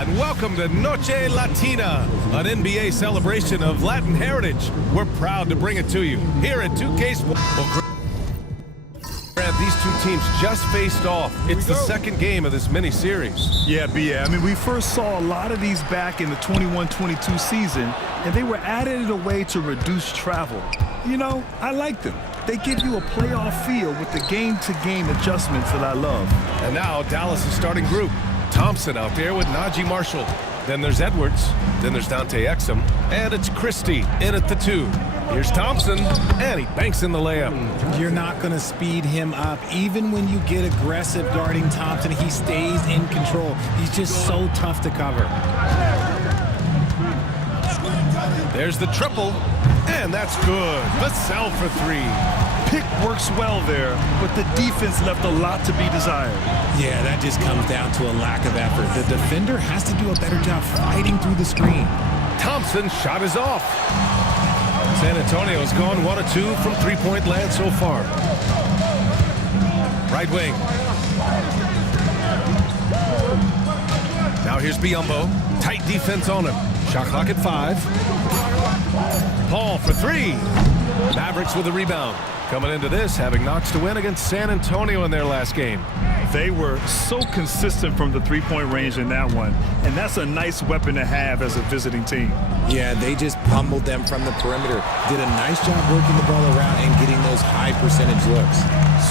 and welcome to Noche Latina, an NBA celebration of Latin heritage. We're proud to bring it to you here at 2K Sports. These two teams just faced off. It's the second game of this mini-series. Yeah, I mean, we first saw a lot of these back in the 21-22 season, and they were added in a way to reduce travel. You know, I like them. They give you a playoff feel with the game-to-game adjustments that I love. And now Dallas' starting group. Thompson out there with Najee Marshall. Then there's Edwards. Then there's Dante Exum. And it's Christie in at the 2. Here's Thompson, and he banks in the layup. You're not going to speed him up. Even when you get aggressive guarding Thompson, he stays in control. He's just so tough to cover. There's the triple, and that's good. Vassell for 3. Pick works well there, but the defense left a lot to be desired. Yeah, that just comes down to a lack of effort. The defender has to do a better job fighting through the screen. Thompson's shot is off. San Antonio's gone 1 of 2 from three-point land so far. Right wing. Now here's Biyombo. Tight defense on him. Shot clock at 5. Paul for 3. Mavericks with a rebound. Coming into this, having knocks to win against San Antonio in their last game. They were so consistent from the three-point range in that one, and that's a nice weapon to have as a visiting team. Yeah, they just pummeled them from the perimeter. Did a nice job working the ball around and getting those high percentage looks.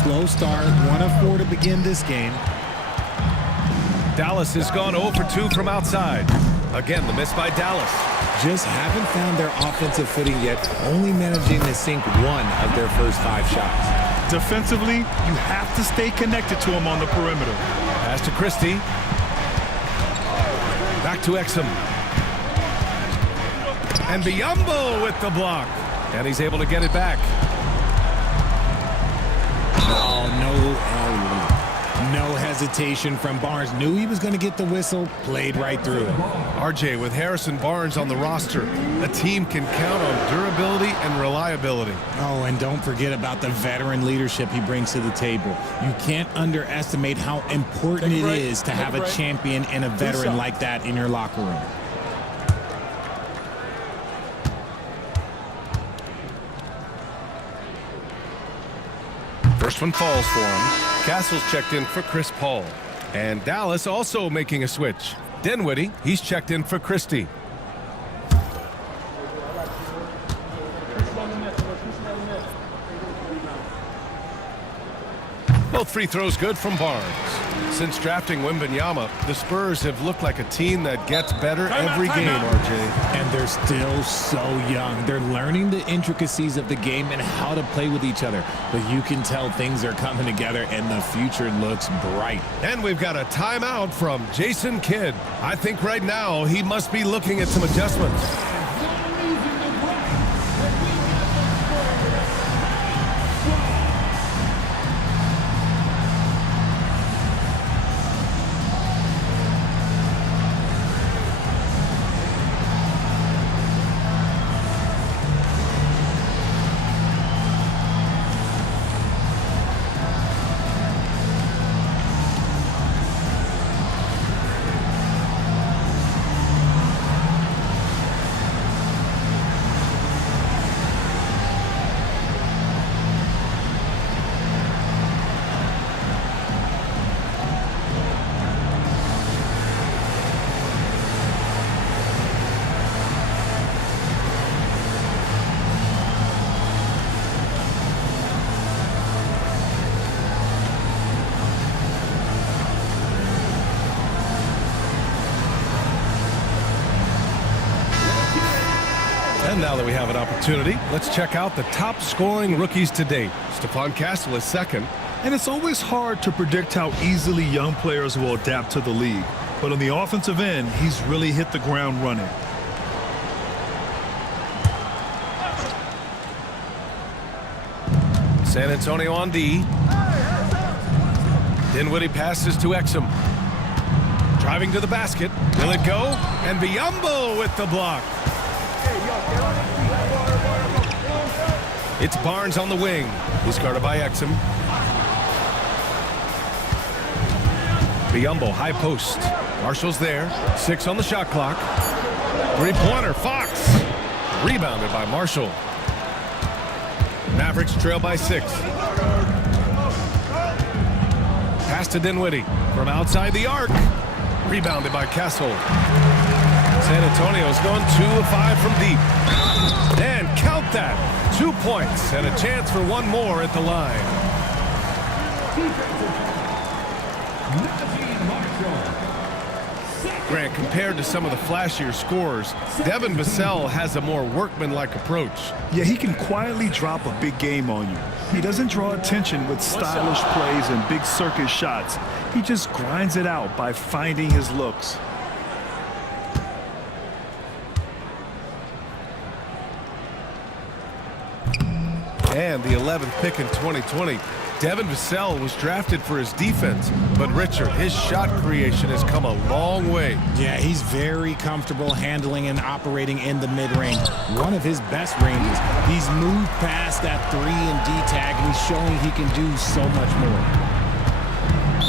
Slow start, 1 of 4 to begin this game. Dallas has gone 0 for 2 from outside. Again, the miss by Dallas. Just haven't found their offensive footing yet, only managing to sink 1 of their first 5 shots. Defensively, you have to stay connected to him on the perimeter. Pass to Christie. Back to Exum. And Biyombo with the block. And he's able to get it back. Oh, no hesitation from Barnes. Knew he was going to get the whistle, played right through it. RJ with Harrison Barnes on the roster. A team can count on durability and reliability. Oh, and don't forget about the veteran leadership he brings to the table. You can't underestimate how important it is to have a champion and a veteran like that in your locker room. First one falls for him. Castle's checked in for Chris Paul. And Dallas also making a switch. Dinwiddie, he's checked in for Christie. Both free throws good from Barnes. Since drafting Wembanyama, the Spurs have looked like a team that gets better every game, RJ. And they're still so young. They're learning the intricacies of the game and how to play with each other. But you can tell things are coming together and the future looks bright. And we've got a timeout from Jason Kidd. I think right now he must be looking at some adjustments. And now that we have an opportunity, let's check out the top scoring rookies to date. Stephon Castle is second. And it's always hard to predict how easily young players will adapt to the league. But on the offensive end, he's really hit the ground running. San Antonio on D. Dinwiddie passes to Exum. Driving to the basket. Will it go? And Biyombo with the block. It's Barnes on the wing. He's guarded by Exum. Biyombo, high post. Marshall's there. 6 on the shot clock. Three-pointer, Fox. Rebounded by Marshall. Mavericks trail by 6. Pass to Dinwiddie from outside the arc. Rebounded by Kessel. San Antonio's going 2 of 5 from deep. And count that. 2 points and a chance for one more at the line. Grant, compared to some of the flashier scorers, Devin Vassell has a more workmanlike approach. Yeah, he can quietly drop a big game on you. He doesn't draw attention with stylish plays and big circus shots. He just grinds it out by finding his looks. And the 11th pick in 2020. Devin Vassell was drafted for his defense, but Richard, his shot creation has come a long way. Yeah, he's very comfortable handling and operating in the mid-range. One of his best ranges. He's moved past that 3 and D tag, and he's showing he can do so much more.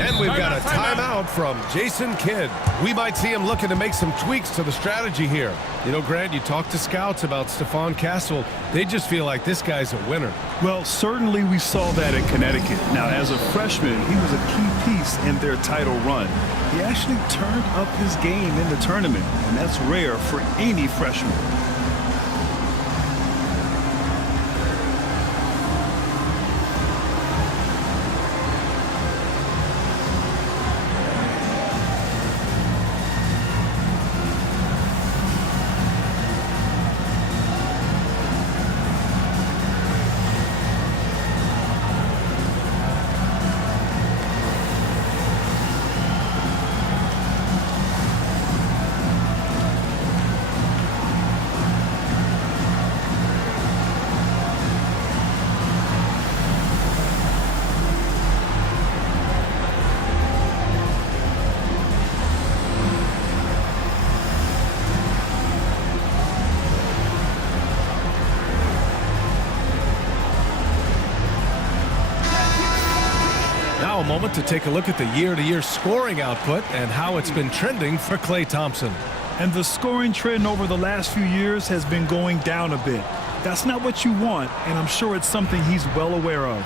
And we've got a timeout from Jason Kidd. We might see him looking to make some tweaks to the strategy here. You know, Grant, you talk to scouts about Stephon Castle. They just feel like this guy's a winner. Well, certainly we saw that in Connecticut. Now, as a freshman, he was a key piece in their title run. He actually turned up his game in the tournament, and that's rare for any freshman. Now a moment to take a look at the year-to-year scoring output and how it's been trending for Klay Thompson. And the scoring trend over the last few years has been going down a bit. That's not what you want, and I'm sure it's something he's well aware of.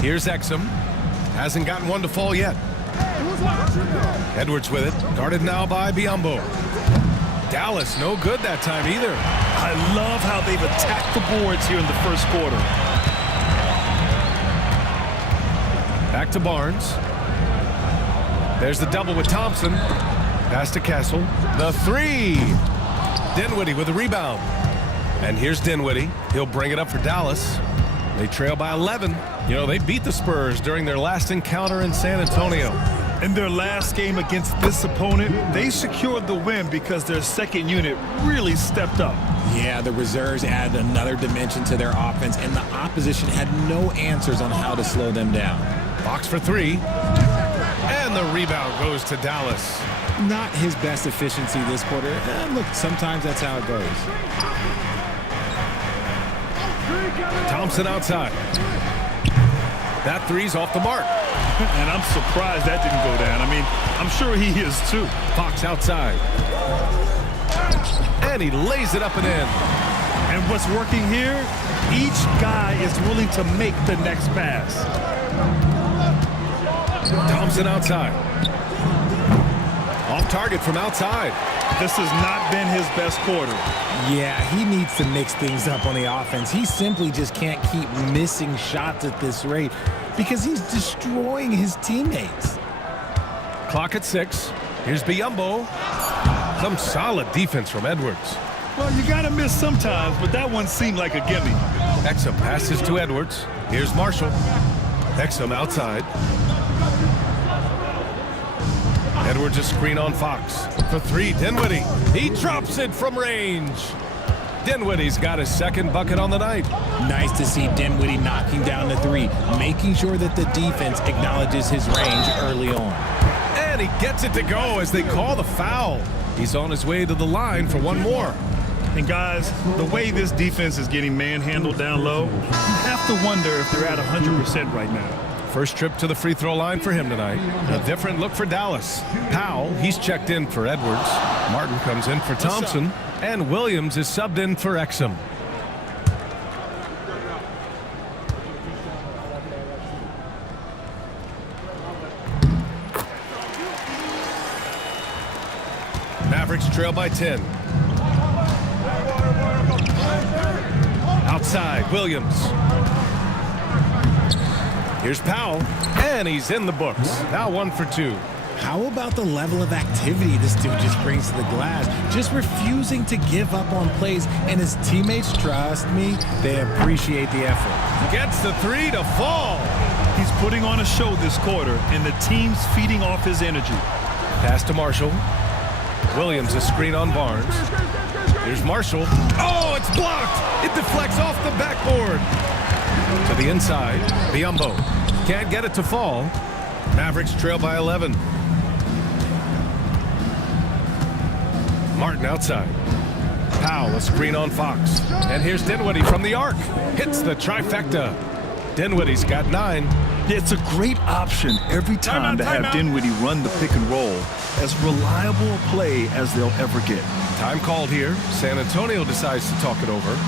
Here's Exum. Hasn't gotten one to fall yet. Edwards with it. Guarded now by Biyombo. Dallas no good that time either. I love how they've attacked the boards here in the first quarter. Back to Barnes. There's the double with Thompson. Pass to Kessel. The 3. Dinwiddie with the rebound. And here's Dinwiddie. He'll bring it up for Dallas. They trail by 11. You know, they beat the Spurs during their last encounter in San Antonio. In their last game against this opponent, they secured the win because their second unit really stepped up. Yeah, the reserves added another dimension to their offense, and the opposition had no answers on how to slow them down. Fox for 3. And the rebound goes to Dallas. Not his best efficiency this quarter. Look, sometimes that's how it goes. Thompson outside. That 3's off the mark. And I'm surprised that didn't go down. I mean, I'm sure he is too. Fox outside. And he lays it up and in. And what's working here, each guy is willing to make the next pass. Thompson outside. Off target from outside. This has not been his best quarter. Yeah, he needs to mix things up on the offense. He simply just can't keep missing shots at this rate because he's destroying his teammates. Clock at 6. Here's Biyombo. Some solid defense from Edwards. Well, you got to miss sometimes, but that one seemed like a gimme. Exum passes to Edwards. Here's Marshall. Exum outside. Edwards a screen on Fox. For 3, Dinwiddie. He drops it from range. Dinwiddie's got his second bucket on the night. Nice to see Dinwiddie knocking down the 3, making sure that the defense acknowledges his range early on. And he gets it to go as they call the foul. He's on his way to the line for one more. And guys, the way this defense is getting manhandled down low, you have to wonder if they're at 100% right now. First trip to the free throw line for him tonight. A different look for Dallas. Powell, he's checked in for Edwards. Martin comes in for Thompson. And Williams is subbed in for Exum. Mavericks trail by 10. Outside, Williams. Here's Powell, and he's in the books. Now 1 for 2. How about the level of activity this dude just brings to the glass? Just refusing to give up on plays, and his teammates, trust me, they appreciate the effort. Gets the 3 to fall. He's putting on a show this quarter, and the team's feeding off his energy. Pass to Marshall. Williams, a screen on Barnes. Here's Marshall. Oh, it's blocked. It deflects off the backboard. To the inside, Biyombo. Can't get it to fall. Mavericks trail by 11. Martin outside. Powell, a screen on Fox. And here's Dinwiddie from the arc. Hits the trifecta. Dinwiddie's got 9. It's a great option every time to have Dinwiddie run the pick and roll. As reliable a play as they'll ever get. Time called here. San Antonio decides to talk it over.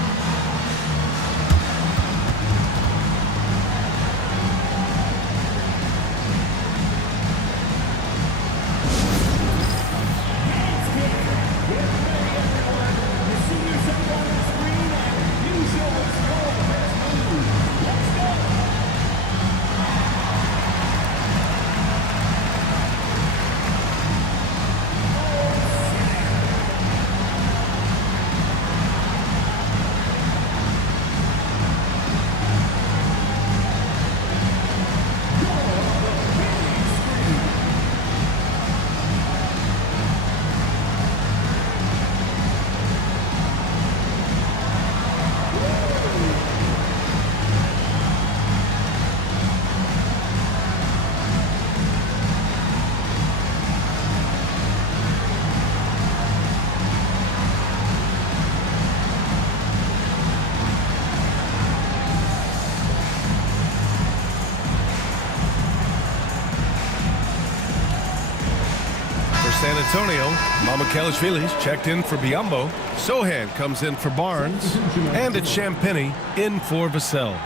San Antonio, Mamukelashvili's checked in for Biyombo. Sohan comes in for Barnes. And it's Champagnie in for Vassell.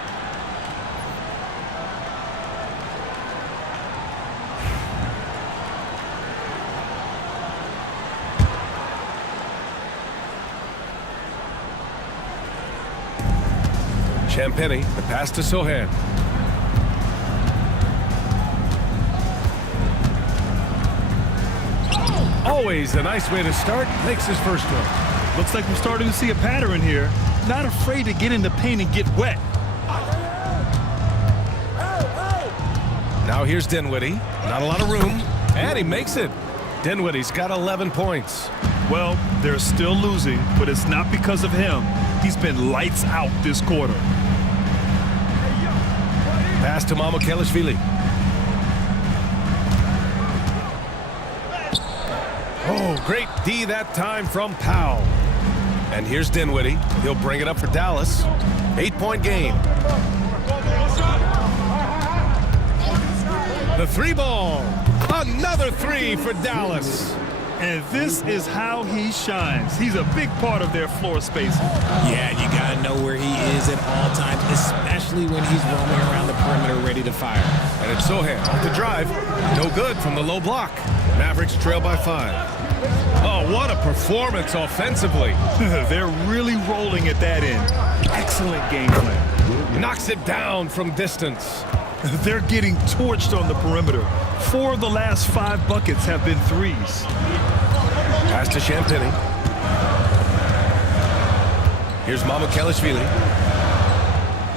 Champagnie, the pass to Sohan. Always a nice way to start. Makes his first one. Looks like we're starting to see a pattern here. Not afraid to get in the paint and get wet. Now here's Dinwiddie. Not a lot of room. And he makes it. Dinwiddie's got 11 points. Well, they're still losing, but it's not because of him. He's been lights out this quarter. Pass to Mamukelashvili. Oh, great D that time from Powell. And here's Dinwiddie. He'll bring it up for Dallas. 8-point game. The 3-ball. Another 3 for Dallas. And this is how he shines. He's a big part of their floor spacing. Yeah, you got to know where he is at all times, especially when he's roaming around the perimeter ready to fire. And it's Sohan off the drive. No good from the low block. Mavericks trail by 5. Oh, what a performance offensively. They're really rolling at that end. Excellent game plan. Knocks it down from distance. They're getting torched on the perimeter. 4 of the last 5 buckets have been threes. Pass to Champagnie. Here's Mamukelashvili.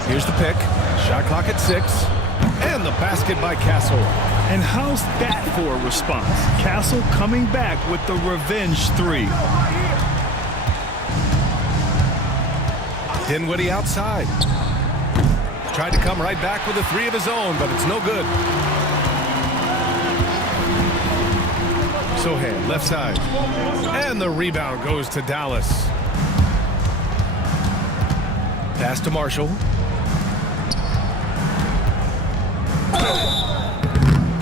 Here's the pick. Shot clock at 6. And the basket by Castle. And how's that for a response? Castle coming back with the revenge 3. Dinwiddie outside. Tried to come right back with a 3 of his own, but it's no good. Sohan, left side. And the rebound goes to Dallas. Pass to Marshall.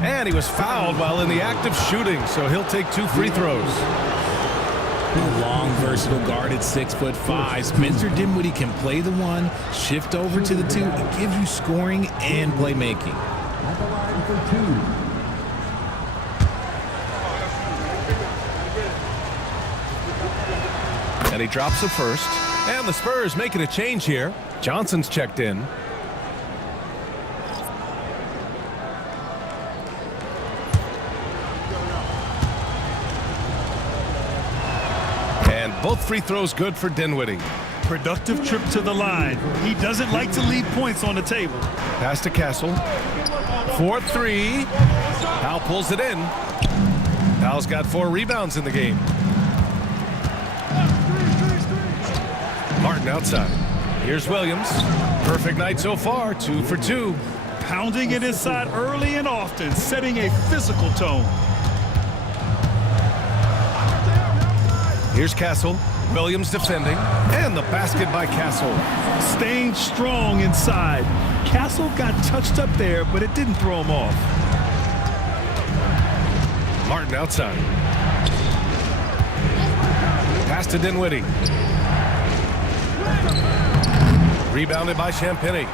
And he was fouled while in the act of shooting, so he'll take 2 free throws. A long, versatile guard at 6'5". Spencer Dinwiddie can play the 1, shift over to the 2. It gives you scoring and playmaking. At the line for 2. And he drops the first. And the Spurs making a change here. Johnson's checked in. And both free throws good for Dinwiddie. Productive trip to the line. He doesn't like to leave points on the table. Pass to Castle. 4-3. Powell pulls it in. Powell's got 4 rebounds in the game. Martin outside. Here's Williams. Perfect night so far, 2 for 2. Pounding it inside early and often, setting a physical tone. Here's Castle. Williams defending. And the basket by Castle. Staying strong inside. Castle got touched up there, but it didn't throw him off. Martin outside. Pass to Dinwiddie. Rebounded by Champagny.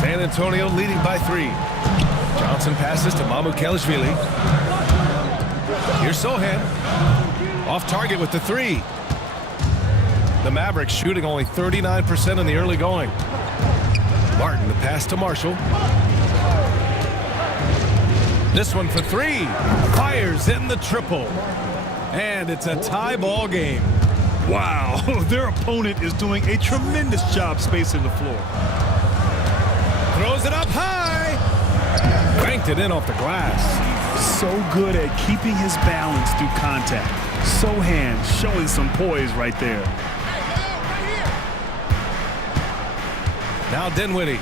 San Antonio leading by 3. Johnson passes to Mamukelashvili. Here's Sohan. Off target with the 3. The Mavericks shooting only 39% in the early going. Martin, the pass to Marshall. This one for 3. Fires in the triple. And it's a tie ball game. Wow, their opponent is doing a tremendous job spacing the floor. Throws it up high. Banked it in off the glass. So good at keeping his balance through contact. Sohan showing some poise right there. Now Dinwiddie.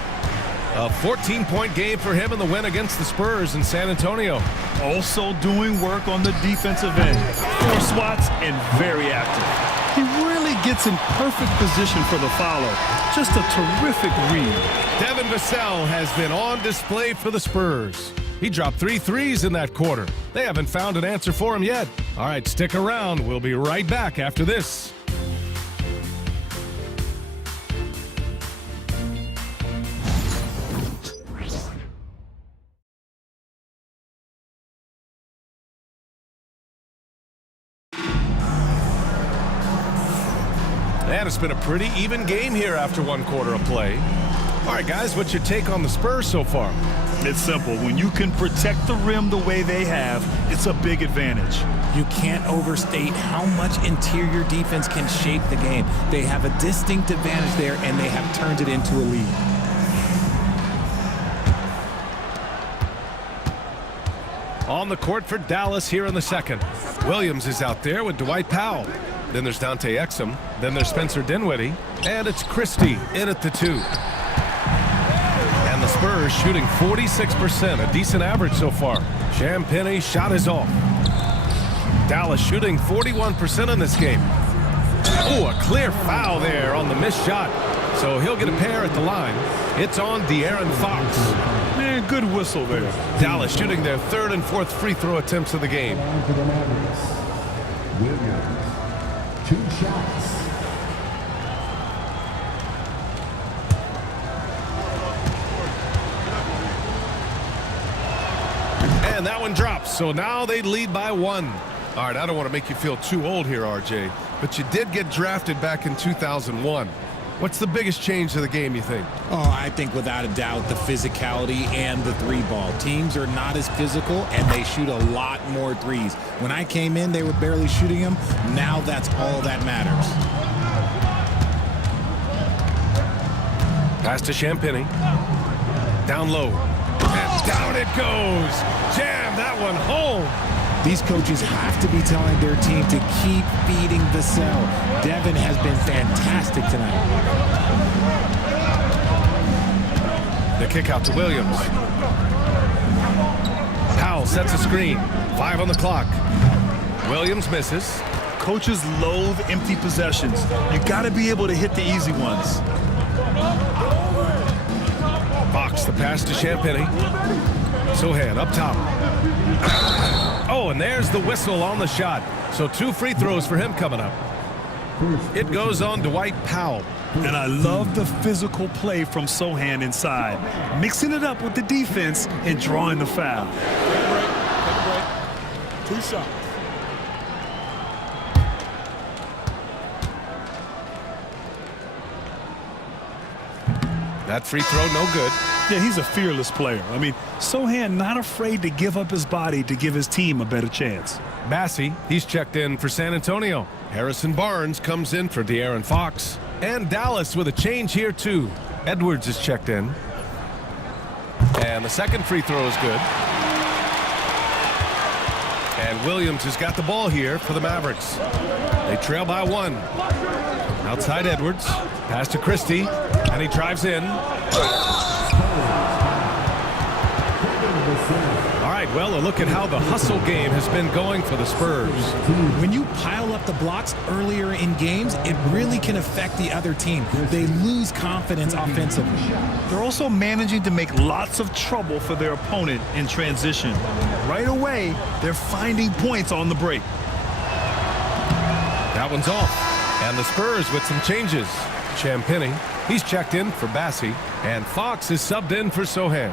A 14-point game for him in the win against the Spurs in San Antonio. Also doing work on the defensive end. 4 swats and very active. He really gets in perfect position for the follow. Just a terrific read. Devin Vassell has been on display for the Spurs. He dropped 3 threes in that quarter. They haven't found an answer for him yet. All right, stick around. We'll be right back after this. And it's been a pretty even game here after 1 quarter of play. All right, guys, what's your take on the Spurs so far? It's simple. When you can protect the rim the way they have, it's a big advantage. You can't overstate how much interior defense can shape the game. They have a distinct advantage there, and they have turned it into a lead. On the court for Dallas here in the second. Williams is out there with Dwight Powell. Then there's Dante Exum. Then there's Spencer Dinwiddie. And it's Christie in at the 2. And the Spurs shooting 46%, a decent average so far. Champagny shot is off. Dallas shooting 41% in this game. Oh, a clear foul there on the missed shot. So he'll get a pair at the line. It's on De'Aaron Fox. Man, good whistle there. Dallas shooting their 3rd and 4th free throw attempts of the game. For the Mavericks, Williams, 2 shots. And that one drops, so now they lead by 1. All right, I don't want to make you feel too old here, RJ, but you did get drafted back in 2001. What's the biggest change to the game, you think? Oh, I think without a doubt the physicality and the 3-ball. Teams are not as physical, and they shoot a lot more threes. When I came in, they were barely shooting them. Now that's all that matters. Pass to Champagny. Down low. And down it goes. Jam that one home. These coaches have to be telling their team to keep feeding Vassell. Devin has been fantastic tonight. The kick out to Williams. Powell sets a screen. 5 on the clock. Williams misses. Coaches loathe empty possessions. You got to be able to hit the easy ones. Fox, the pass to Champagny. Sohan up top. Oh, and there's the whistle on the shot. So 2 free throws for him coming up. It goes on Dwight Powell. And I love the physical play from Sohan inside, mixing it up with the defense and drawing the foul. Take a break. 2 shots. That free throw, no good. Yeah, he's a fearless player. I mean, Sohan not afraid to give up his body to give his team a better chance. Massey, he's checked in for San Antonio. Harrison Barnes comes in for De'Aaron Fox. And Dallas with a change here, too. Edwards is checked in. And the second free throw is good. And Williams has got the ball here for the Mavericks. They trail by 1. Outside Edwards. Pass to Christie. And he drives in. All right, well, a look at how the hustle game has been going for the Spurs. When you pile up the blocks earlier in games, it really can affect the other team. They lose confidence offensively. They're also managing to make lots of trouble for their opponent in transition. Right away, they're finding points on the break. That one's off. And the Spurs with some changes. Champagny, he's checked in for Bassey. And Fox is subbed in for Sohan.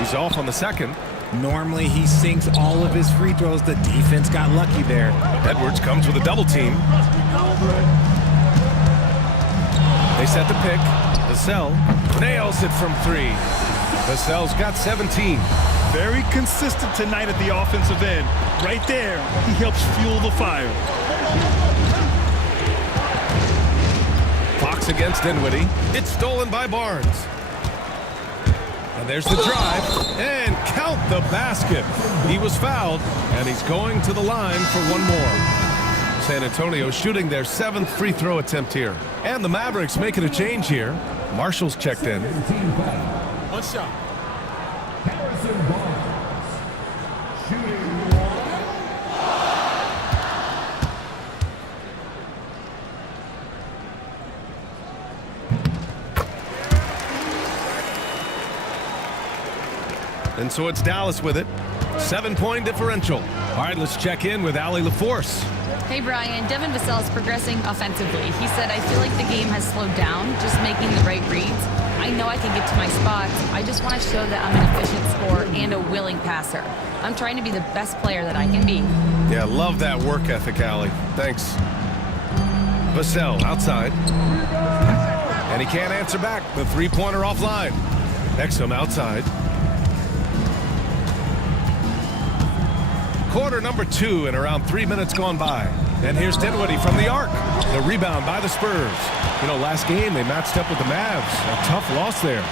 He's off on the second. Normally, he sinks all of his free throws. The defense got lucky there. Edwards comes with a double team. They set the pick. Vassell nails it from 3. Vassell's got 17. Very consistent tonight at the offensive end. Right there, he helps fuel the fire. Fox against Dinwiddie. It's stolen by Barnes. And there's the drive. And count the basket. He was fouled, and he's going to the line for 1 more. San Antonio shooting their 7th free throw attempt here. And the Mavericks making a change here. Marshall's checked in. 1 shot. Harrison Barnes. Shooting 1. And so it's Dallas with it. 7-point differential. All right, let's check in with Allie LaForce. Hey, Brian. Devin Vassell is progressing offensively. He said, I feel like the game has slowed down, just making the right reads. I know I can get to my spots. I just want to show that I'm an efficient scorer and a willing passer. I'm trying to be the best player that I can be. Yeah, love that work ethic, Allie. Thanks. Vassell outside. And he can't answer back. The three-pointer offline. Exum outside. Quarter number 2 and around 3 minutes gone by. And here's Dinwiddie from the arc. The rebound by the Spurs. You know, last game they matched up with the Mavs. A tough loss there.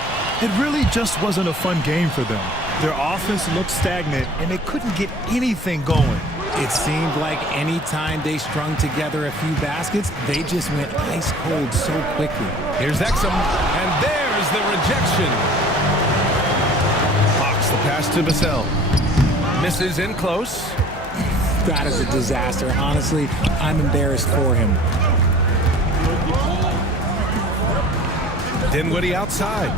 It really just wasn't a fun game for them. Their offense looked stagnant, and they couldn't get anything going. It seemed like any time they strung together a few baskets, they just went ice cold so quickly. Here's Exum, and there's the rejection. Fox the pass to Vassell. Misses in close. That is a disaster. Honestly, I'm embarrassed for him. Dinwiddie outside.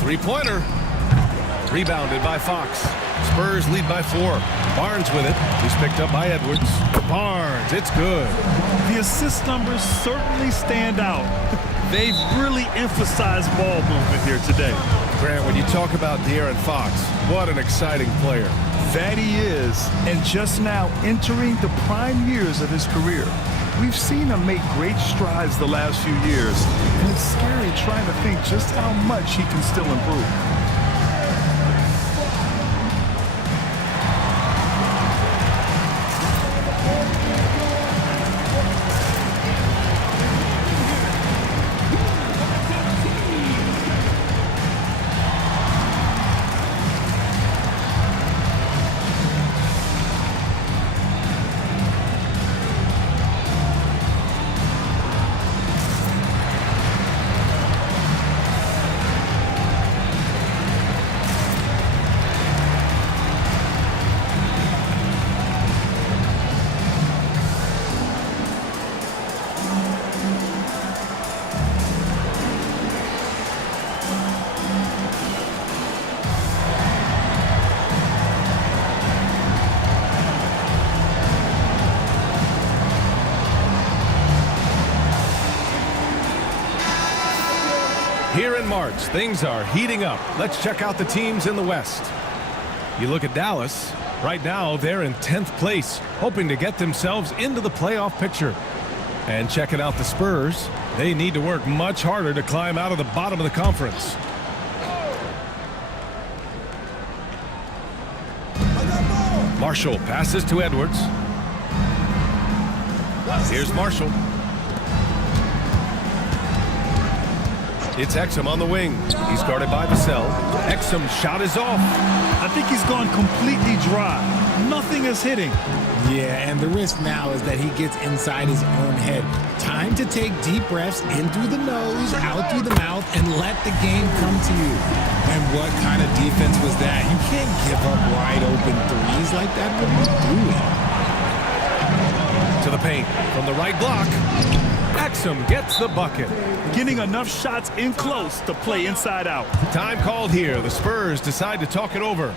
Three-pointer. Rebounded by Fox. Spurs lead by 4. Barnes with it. He's picked up by Edwards. Barnes, it's good. The assist numbers certainly stand out. They've really emphasized ball movement here today. Grant, when you talk about De'Aaron Fox, what an exciting player. That he is, and just now entering the prime years of his career. We've seen him make great strides the last few years, and it's scary trying to think just how much he can still improve. Here in March, things are heating up. Let's check out the teams in the West. You look at Dallas. Right now, they're in 10th place, hoping to get themselves into the playoff picture. And checking out the Spurs, they need to work much harder to climb out of the bottom of the conference. Marshall passes to Edwards. Here's Marshall. It's Exum on the wing. He's guarded by Vassell. Exum's shot is off. I think he's gone completely dry. Nothing is hitting. Yeah, and the risk now is that he gets inside his own head. Time to take deep breaths in through the nose, out through the mouth, and let the game come to you. And what kind of defense was that? You can't give up wide open threes like that. What are you doing? To the paint from the right block. Exum gets the bucket. Getting enough shots in close to play inside out. Time called here. The Spurs decide to talk it over.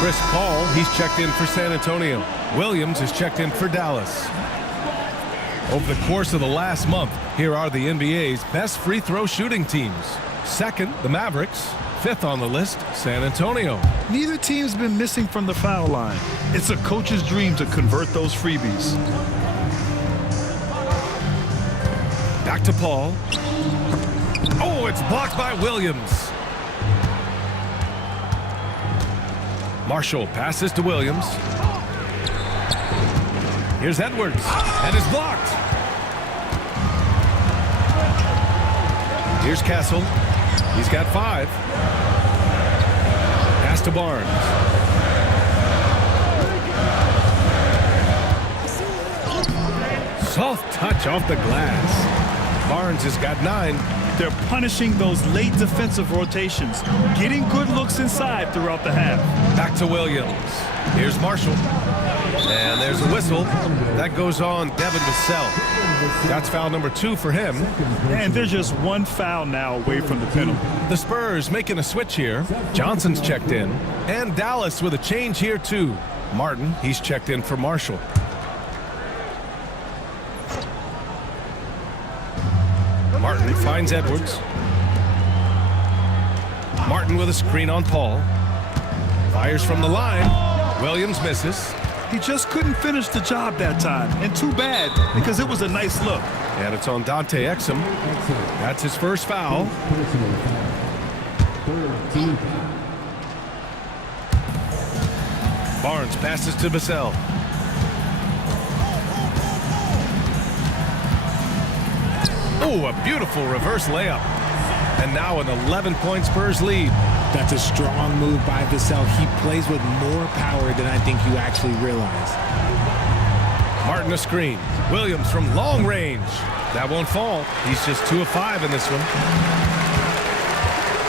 Chris Paul, he's checked in for San Antonio. Williams is checked in for Dallas. Over the course of the last month, here are the NBA's best free throw shooting teams. Second, the Mavericks. Fifth on the list, San Antonio. Neither team's been missing from the foul line. It's a coach's dream to convert those freebies. Back to Paul. Oh, it's blocked by Williams. Marshall passes to Williams. Here's Edwards, and it's blocked. Here's Castle. He's got 5. Pass to Barnes. Soft touch off the glass. Barnes has got 9. They're punishing those late defensive rotations, getting good looks inside throughout the half. Back to Williams. Here's Marshall. And there's a whistle. That goes on Devin Vassell. That's foul number 2 for him. And they're just one foul now away from the penalty. The Spurs making a switch here. Johnson's checked in. And Dallas with a change here too. Martin, he's checked in for Marshall. Martin finds Edwards. Martin with a screen on Paul. Fires from the line. Williams misses. He just couldn't finish the job that time. And too bad, because it was a nice look. And it's on Dante Exum. That's his first foul. Barnes passes to Vassell. Oh, a beautiful reverse layup. And now an 11-point Spurs lead. That's a strong move by Vassell. He plays with more power than I think you actually realize. Martin a screen. Williams from long range. That won't fall. He's just 2 of 5 in this one.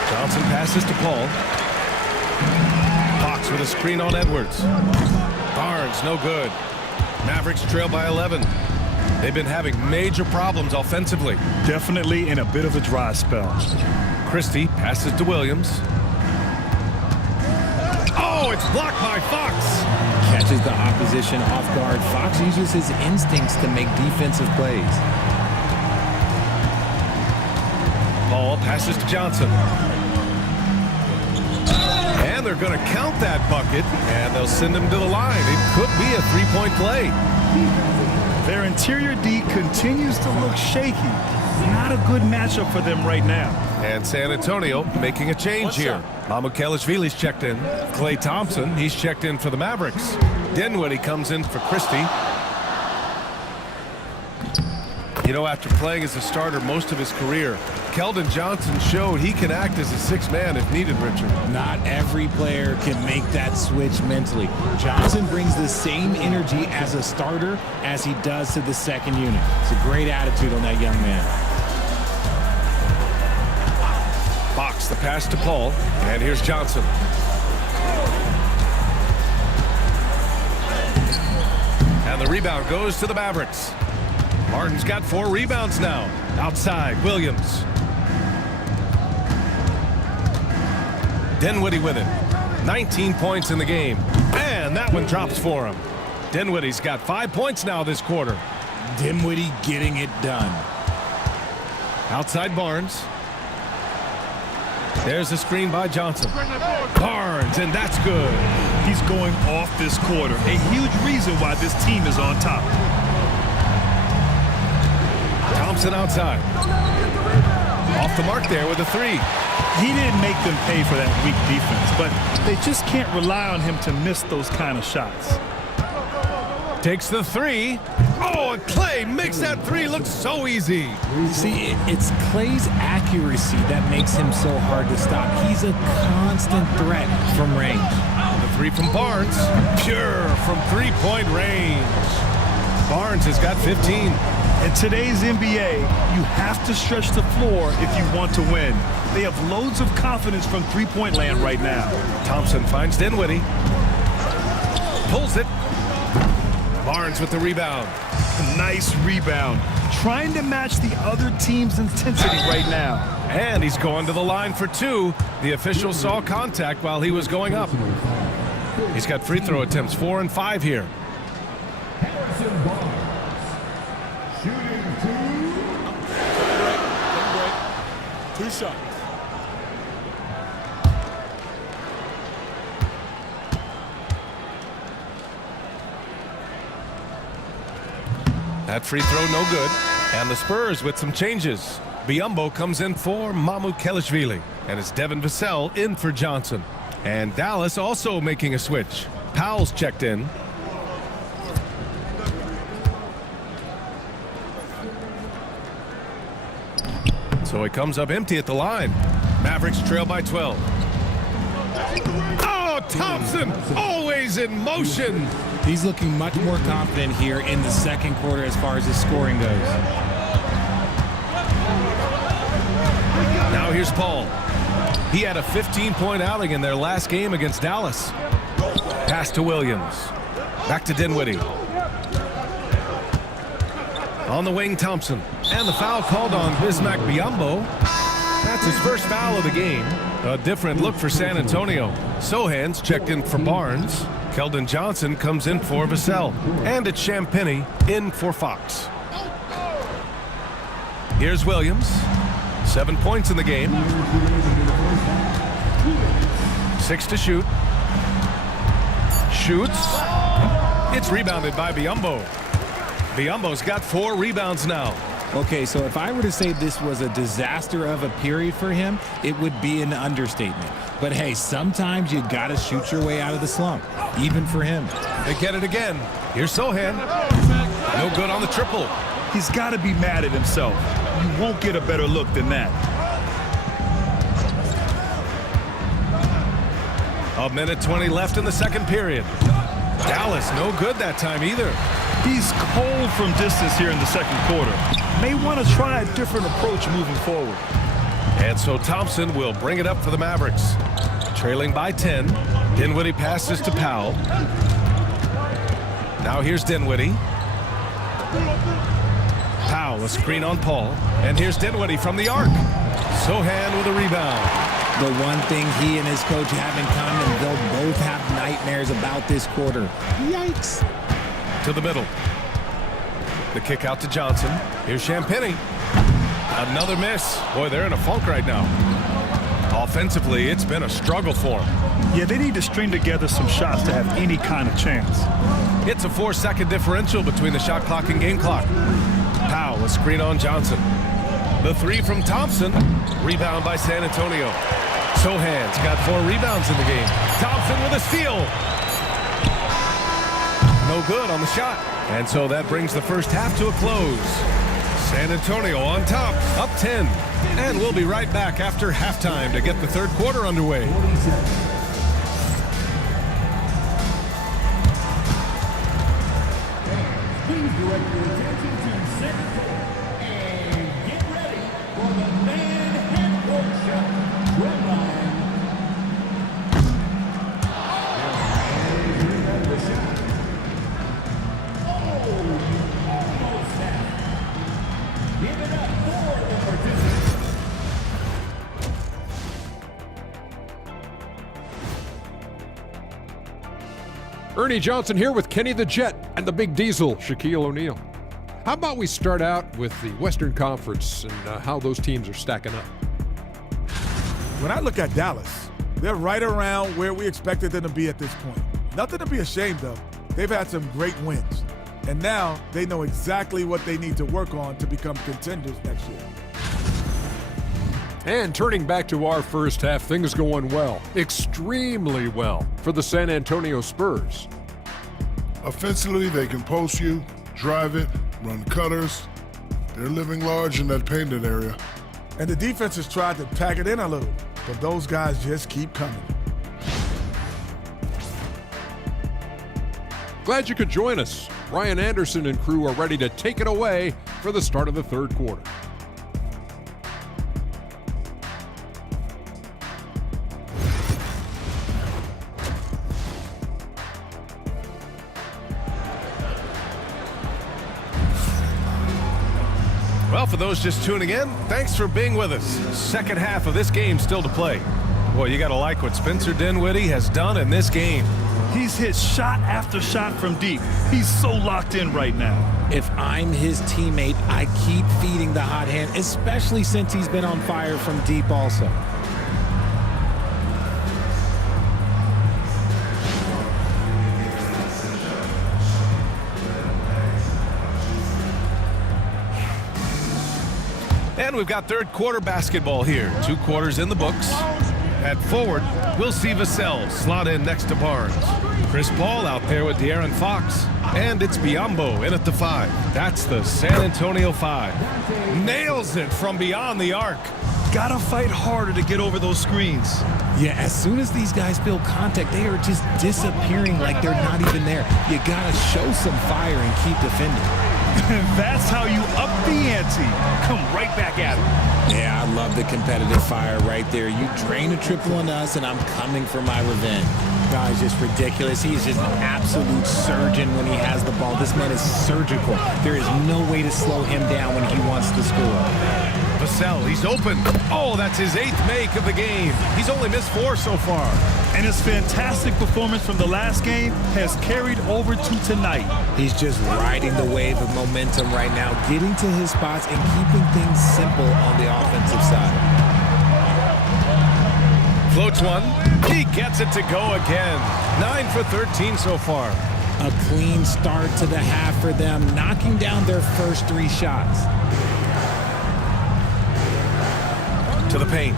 Johnson passes to Paul. Fox with a screen on Edwards. Barnes, no good. Mavericks trail by 11. They've been having major problems offensively. Definitely in a bit of a dry spell. Christie passes to Williams. Oh, it's blocked by Fox. Catches the opposition off guard. Fox uses his instincts to make defensive plays. Paul passes to Johnson. And they're going to count that bucket, and they'll send him to the line. It could be a 3-point play. Their interior D continues to look shaky. Not a good matchup for them right now. And San Antonio making a change here. Mamukelashvili's checked in. Klay Thompson, he's checked in for the Mavericks. Dinwiddie comes in for Christie. You know, after playing as a starter most of his career, Keldon Johnson showed he can act as a sixth man if needed, Richard. Not every player can make that switch mentally. Johnson brings the same energy as a starter as he does to the second unit. It's a great attitude on that young man. Box the pass to Paul, and here's Johnson. And the rebound goes to the Mavericks. Martin's got 4 rebounds now. Outside, Williams. Dinwiddie with it. 19 points in the game. And that one drops for him. Dinwiddie's got 5 points now this quarter. Dinwiddie getting it done. Outside Barnes. There's a screen by Johnson. Barnes, and that's good. He's going off this quarter. A huge reason why this team is on top. Thompson outside. Off the mark there with a 3. He didn't make them pay for that weak defense, but they just can't rely on him to miss those kind of shots. Takes the 3. Oh, and Klay makes that 3 look so easy. See, it's Klay's accuracy that makes him so hard to stop. He's a constant threat from range. The 3 from Barnes. Pure from three-point range. Barnes has got 15. In today's NBA, you have to stretch the floor if you want to win. They have loads of confidence from three-point land right now. Thompson finds Dinwiddie. Pulls it. Barnes with the rebound. Nice rebound. Trying to match the other team's intensity right now. And he's going to the line for 2. The official saw contact while he was going up. He's got free throw attempts 4 and 5 here. Shooting 2. 2 shots. That free throw no good. And the Spurs with some changes. Biyombo comes in for Mamukelashvili. And it's Devin Vassell in for Johnson. And Dallas also making a switch. Powell's checked in. So it comes up empty at the line. Mavericks trail by 12. Oh, Thompson always in motion. He's looking much more confident here in the second quarter as far as his scoring goes. Now here's Paul. He had a 15-point outing in their last game against Dallas. Pass to Williams. Back to Dinwiddie. On the wing, Thompson. And the foul called on Bismack Biyombo. That's his first foul of the game. A different look for San Antonio. Sohan's checked in for Barnes. Keldon Johnson comes in for Vassell. And it's Champagnie in for Fox. Here's Williams. 7 points in the game. 6 to shoot. Shoots. It's rebounded by Biyombo. Biyombo's got 4 rebounds now. Okay, so if I were to say this was a disaster of a period for him, it would be an understatement. But hey, sometimes you gotta shoot your way out of the slump, even for him. They get it again. Here's Sohan. No good on the triple. He's got to be mad at himself. You won't get a better look than that. A minute 20 left in the second period. Dallas no good that time either. He's cold from distance here in the second quarter. May want to try a different approach moving forward. And so Thompson will bring it up for the Mavericks. Trailing by 10. Dinwiddie passes to Powell. Now here's Dinwiddie. Powell, a screen on Paul. And here's Dinwiddie from the arc. Sohan with a rebound. The one thing he and his coach have in common, they'll both have nightmares about this quarter. Yikes. To the middle. The kick out to Johnson. Here's Champagnie. Another miss. Boy, they're in a funk right now. Offensively, it's been a struggle for them. Yeah, they need to string together some shots to have any kind of chance. It's a 4-second differential between the shot clock and game clock. Powell, a screen on Johnson. The three from Thompson. Rebound by San Antonio. Sohan's got 4 rebounds in the game. Thompson with a steal. No good on the shot. And so that brings the first half to a close. San Antonio on top, up 10. And we'll be right back after halftime to get the third quarter underway. Please direct your attention to center court and get ready for the man court shot. Drum line. And here's the shot. Oh, almost had. Give it up for the participants. Ernie Johnson here with Kenny the Jet and the Big Diesel, Shaquille O'Neal. How about we start out with the Western Conference and how those teams are stacking up? When I look at Dallas, they're right around where we expected them to be at this point. Nothing to be ashamed of. They've had some great wins. And now they know exactly what they need to work on to become contenders next year. And turning back to our first half, things going well, extremely well for the San Antonio Spurs. Offensively, they can post you, drive it, run cutters. They're living large in that painted area. And the defense has tried to pack it in a little, but those guys just keep coming. Glad you could join us. Ryan Anderson and crew are ready to take it away for the start of the third quarter. Well, for those just tuning in, thanks for being with us. Second half of this game still to play. Boy, you got to like what Spencer Dinwiddie has done in this game. He's hit shot after shot from deep. He's so locked in right now. If I'm his teammate, I keep feeding the hot hand, especially since he's been on fire from deep also. And we've got third quarter basketball here. 2 quarters in the books. At forward, we'll see Vassell slot in next to Barnes. Chris Paul out there with De'Aaron Fox. And it's Biyombo in at the 5. That's the San Antonio 5. Nails it from beyond the arc. Gotta fight harder to get over those screens. Yeah, as soon as these guys feel contact, they are just disappearing like they're not even there. You gotta show some fire and keep defending. That's how you up the ante. Come right back at it. Yeah, I love the competitive fire right there. You drain a triple on us, and I'm coming for my revenge. Guy's just ridiculous. He's just an absolute surgeon when he has the ball. This man is surgical. There is no way to slow him down when he wants to score. Vassell, he's open. Oh, that's his 8th make of the game. He's only missed 4 so far. And his fantastic performance from the last game has carried over to tonight. He's just riding the wave of momentum right now, getting to his spots and keeping things simple on the offensive side. Floats one. He gets it to go again. 9 for 13 so far. A clean start to the half for them, knocking down their first 3 shots. To the paint.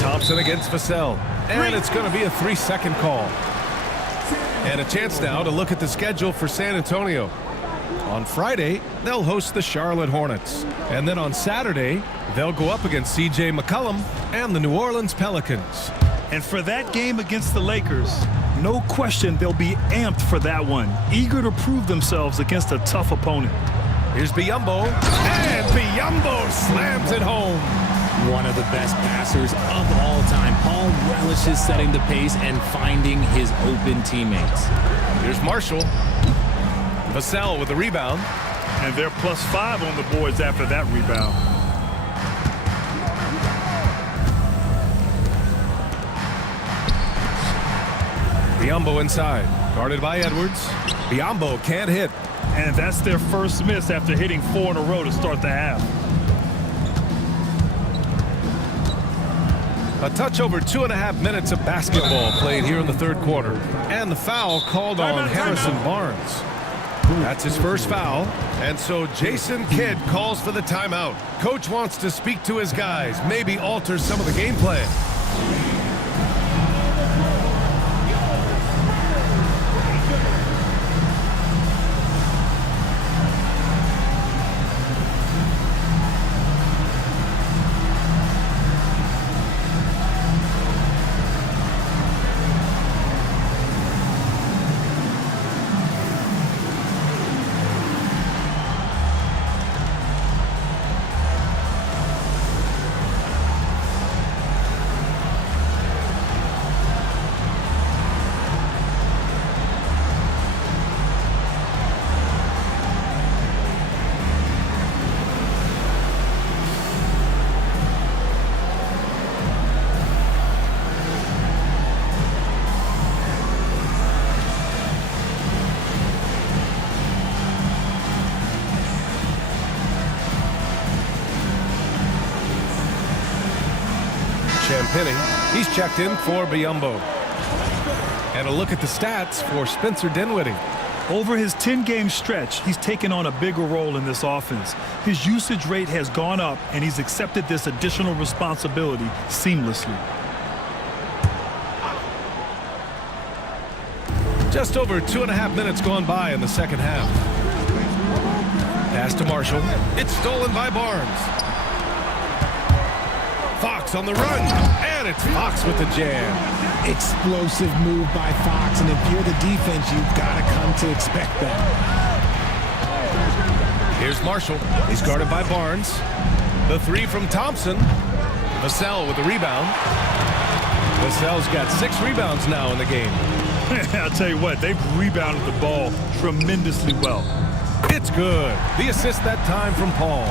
Thompson against Vassell. And it's going to be a 3-second call. And a chance now to look at the schedule for San Antonio. On Friday, they'll host the Charlotte Hornets. And then on Saturday, they'll go up against CJ McCollum and the New Orleans Pelicans. And for that game against the Lakers, no question they'll be amped for that one, eager to prove themselves against a tough opponent. Here's Biyombo, and Biyombo slams it home. One of the best passers of all time. Paul relishes setting the pace and finding his open teammates. Here's Marshall. Vassell with the rebound. And they're +5 on the boards after that rebound. Biyombo inside, guarded by Edwards. Biyombo can't hit. And that's their first miss after hitting 4 in a row to start the half. A touch over 2.5 minutes of basketball played here in the third quarter. And the foul called on Harrison Barnes. That's his first foul. And so Jason Kidd calls for the timeout. Coach wants to speak to his guys, maybe alter some of the game plan. Champagny, he's checked in for Biyombo. And a look at the stats for Spencer Dinwiddie. Over his 10-game stretch, he's taken on a bigger role in this offense. His usage rate has gone up, and he's accepted this additional responsibility seamlessly. Just over 2.5 minutes gone by in the second half. Pass to Marshall. It's stolen by Barnes. Fox on the run, and it's Fox with the jam. Explosive move by Fox, and if you're the defense, you've got to come to expect that. Here's Marshall. He's guarded by Barnes. The three from Thompson. Vassell with the rebound. Vassell's got 6 rebounds now in the game. I'll tell you what, they've rebounded the ball tremendously well. It's good. The assist that time from Paul.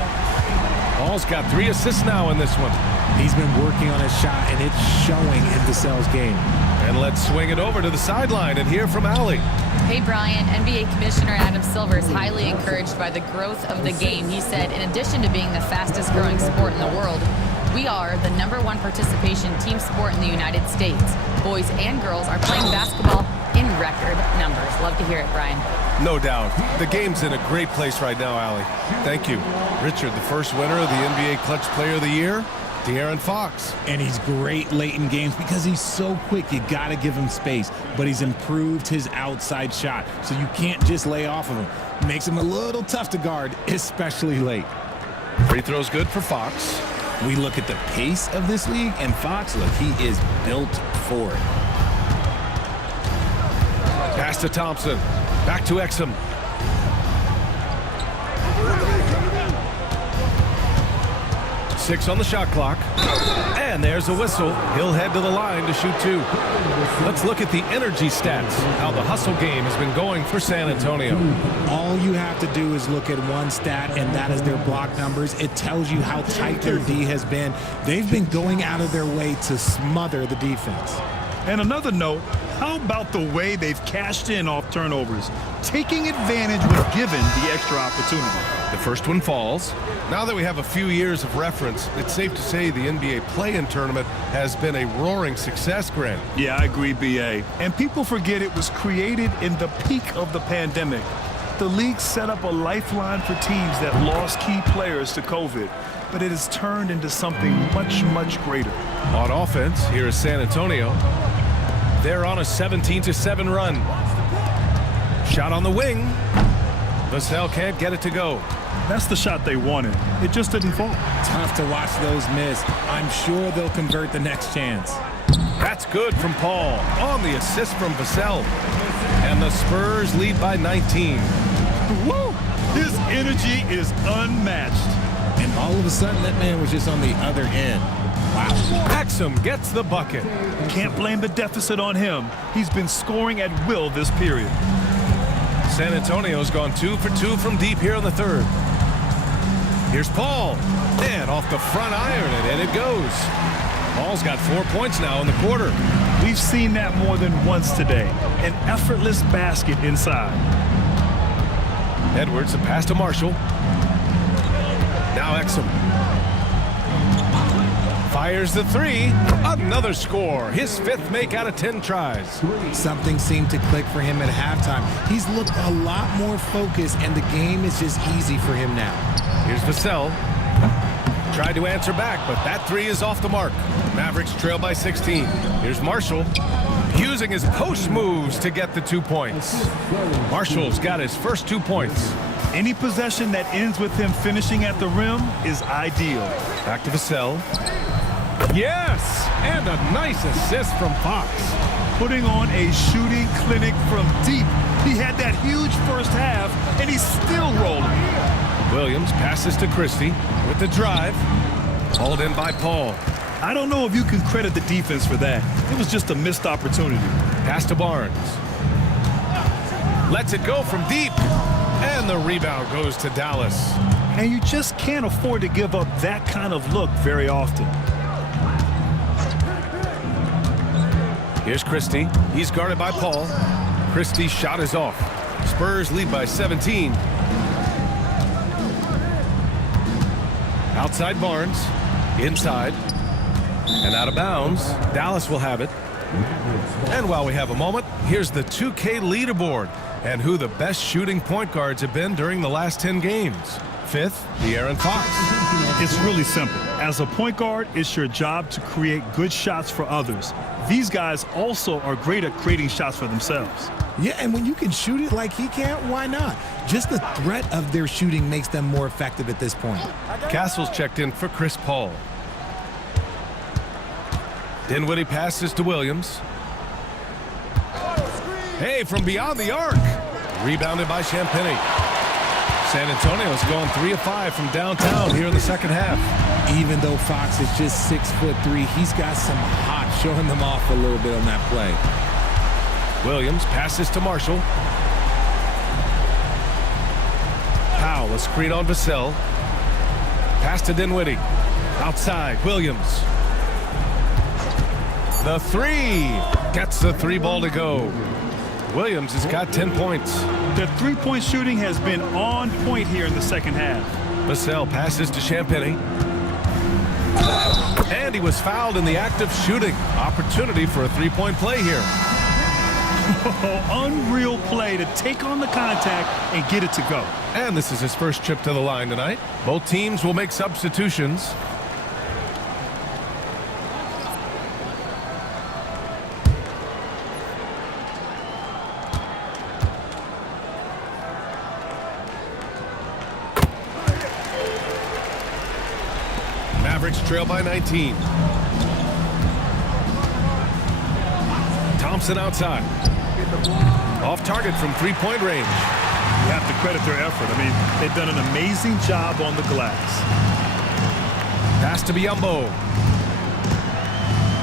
Paul's got 3 assists now in this one. He's been working on his shot, and it's showing in Vassell's game. And let's swing it over to the sideline and hear from Allie. Hey, Brian. NBA Commissioner Adam Silver is highly encouraged by the growth of the game. He said, in addition to being the fastest growing sport in the world, we are the #1 participation team sport in the United States. Boys and girls are playing basketball in record numbers. Love to hear it, Brian. No doubt. The game's in a great place right now, Allie. Thank you. Richard, the first winner of the NBA Clutch Player of the Year, De'Aaron Fox. And he's great late in games because he's so quick. You got to give him space. But he's improved his outside shot, so you can't just lay off of him. Makes him a little tough to guard, especially late. Free throw's good for Fox. We look at the pace of this league, and Fox, look, he is built for it. Pass to Thompson. Back to Exum. Six on the shot clock. And there's a whistle. He'll head to the line to shoot 2. Let's look at the energy stats, how the hustle game has been going for San Antonio. All you have to do is look at one stat, and that is their block numbers. It tells you how tight their D has been. They've been going out of their way to smother the defense. And another note, how about the way they've cashed in off turnovers, taking advantage when given the extra opportunity? The first one falls. Now that we have a few years of reference, it's safe to say the NBA play-in tournament has been a roaring success, Grant. Yeah, I agree, B.A. And people forget it was created in the peak of the pandemic. The league set up a lifeline for teams that lost key players to COVID, but it has turned into something much, much greater. On offense, here is San Antonio. They're on a 17-7 run. Shot on the wing. Vassell can't get it to go. That's the shot they wanted. It just didn't fall. Tough to watch those miss. I'm sure they'll convert the next chance. That's good from Paul on the assist from Vassell. And the Spurs lead by 19. Woo! His energy is unmatched. And all of a sudden, that man was just on the other end. Wow. Exum gets the bucket. Can't blame the deficit on him. He's been scoring at will this period. San Antonio's gone 2 for 2 from deep here in the third. Here's Paul. And off the front iron, and in it goes. Paul's got 4 points now in the quarter. We've seen that more than once today. An effortless basket inside. Edwards, a pass to Marshall. Now Exum. Fires the three. Another score. His 5th make out of 10 tries. Something seemed to click for him at halftime. He's looked a lot more focused, and the game is just easy for him now. Here's Vassell. Tried to answer back, but that 3 is off the mark. Mavericks trail by 16. Here's Marshall. Using his post moves to get the 2 points. Marshall's got his first 2 points. Any possession that ends with him finishing at the rim is ideal. Back to Vassell. Yes! And a nice assist from Fox. Putting on a shooting clinic from deep. He had that huge first half, and he's still rolling. Williams passes to Christie with the drive. Hauled in by Paul. I don't know if you can credit the defense for that. It was just a missed opportunity. Pass to Barnes. Lets it go from deep. And the rebound goes to Dallas. And you just can't afford to give up that kind of look very often. Here's Christie. He's guarded by Paul. Christie's shot is off. Spurs lead by 17. Outside Barnes. Inside. And out of bounds. Dallas will have it. And while we have a moment, here's the 2K leaderboard and who the best shooting point guards have been during the last 10 games. 5th, De'Aaron Fox. It's really simple. As a point guard, it's your job to create good shots for others. These guys also are great at creating shots for themselves. Yeah, and when you can shoot it like he can, why not? Just the threat of their shooting makes them more effective at this point. Castle's checked in for Chris Paul. Dinwiddie passes to Williams. Hey, from beyond the arc. Rebounded by Champagnie. San Antonio's gone 3 of 5 from downtown here in the second half. Even though Fox is just 6'3", he's got some hot, showing them off a little bit on that play. Williams passes to Marshall. Powell, a screen on Vassell. Pass to Dinwiddie. Outside, Williams. The 3. Gets the 3 ball to go. Williams has got 10 points. Their three-point shooting has been on point here in the second half. Vassell passes to Champagnie. And he was fouled in the act of shooting. Opportunity for a 3-point play here. Unreal play to take on the contact and get it to go. And this is his first trip to the line tonight. Both teams will make substitutions. Mavericks trail by 19. Thompson outside. Off target from 3-point range. You have to credit their effort. I mean, they've done an amazing job on the glass. Pass to Biyombo.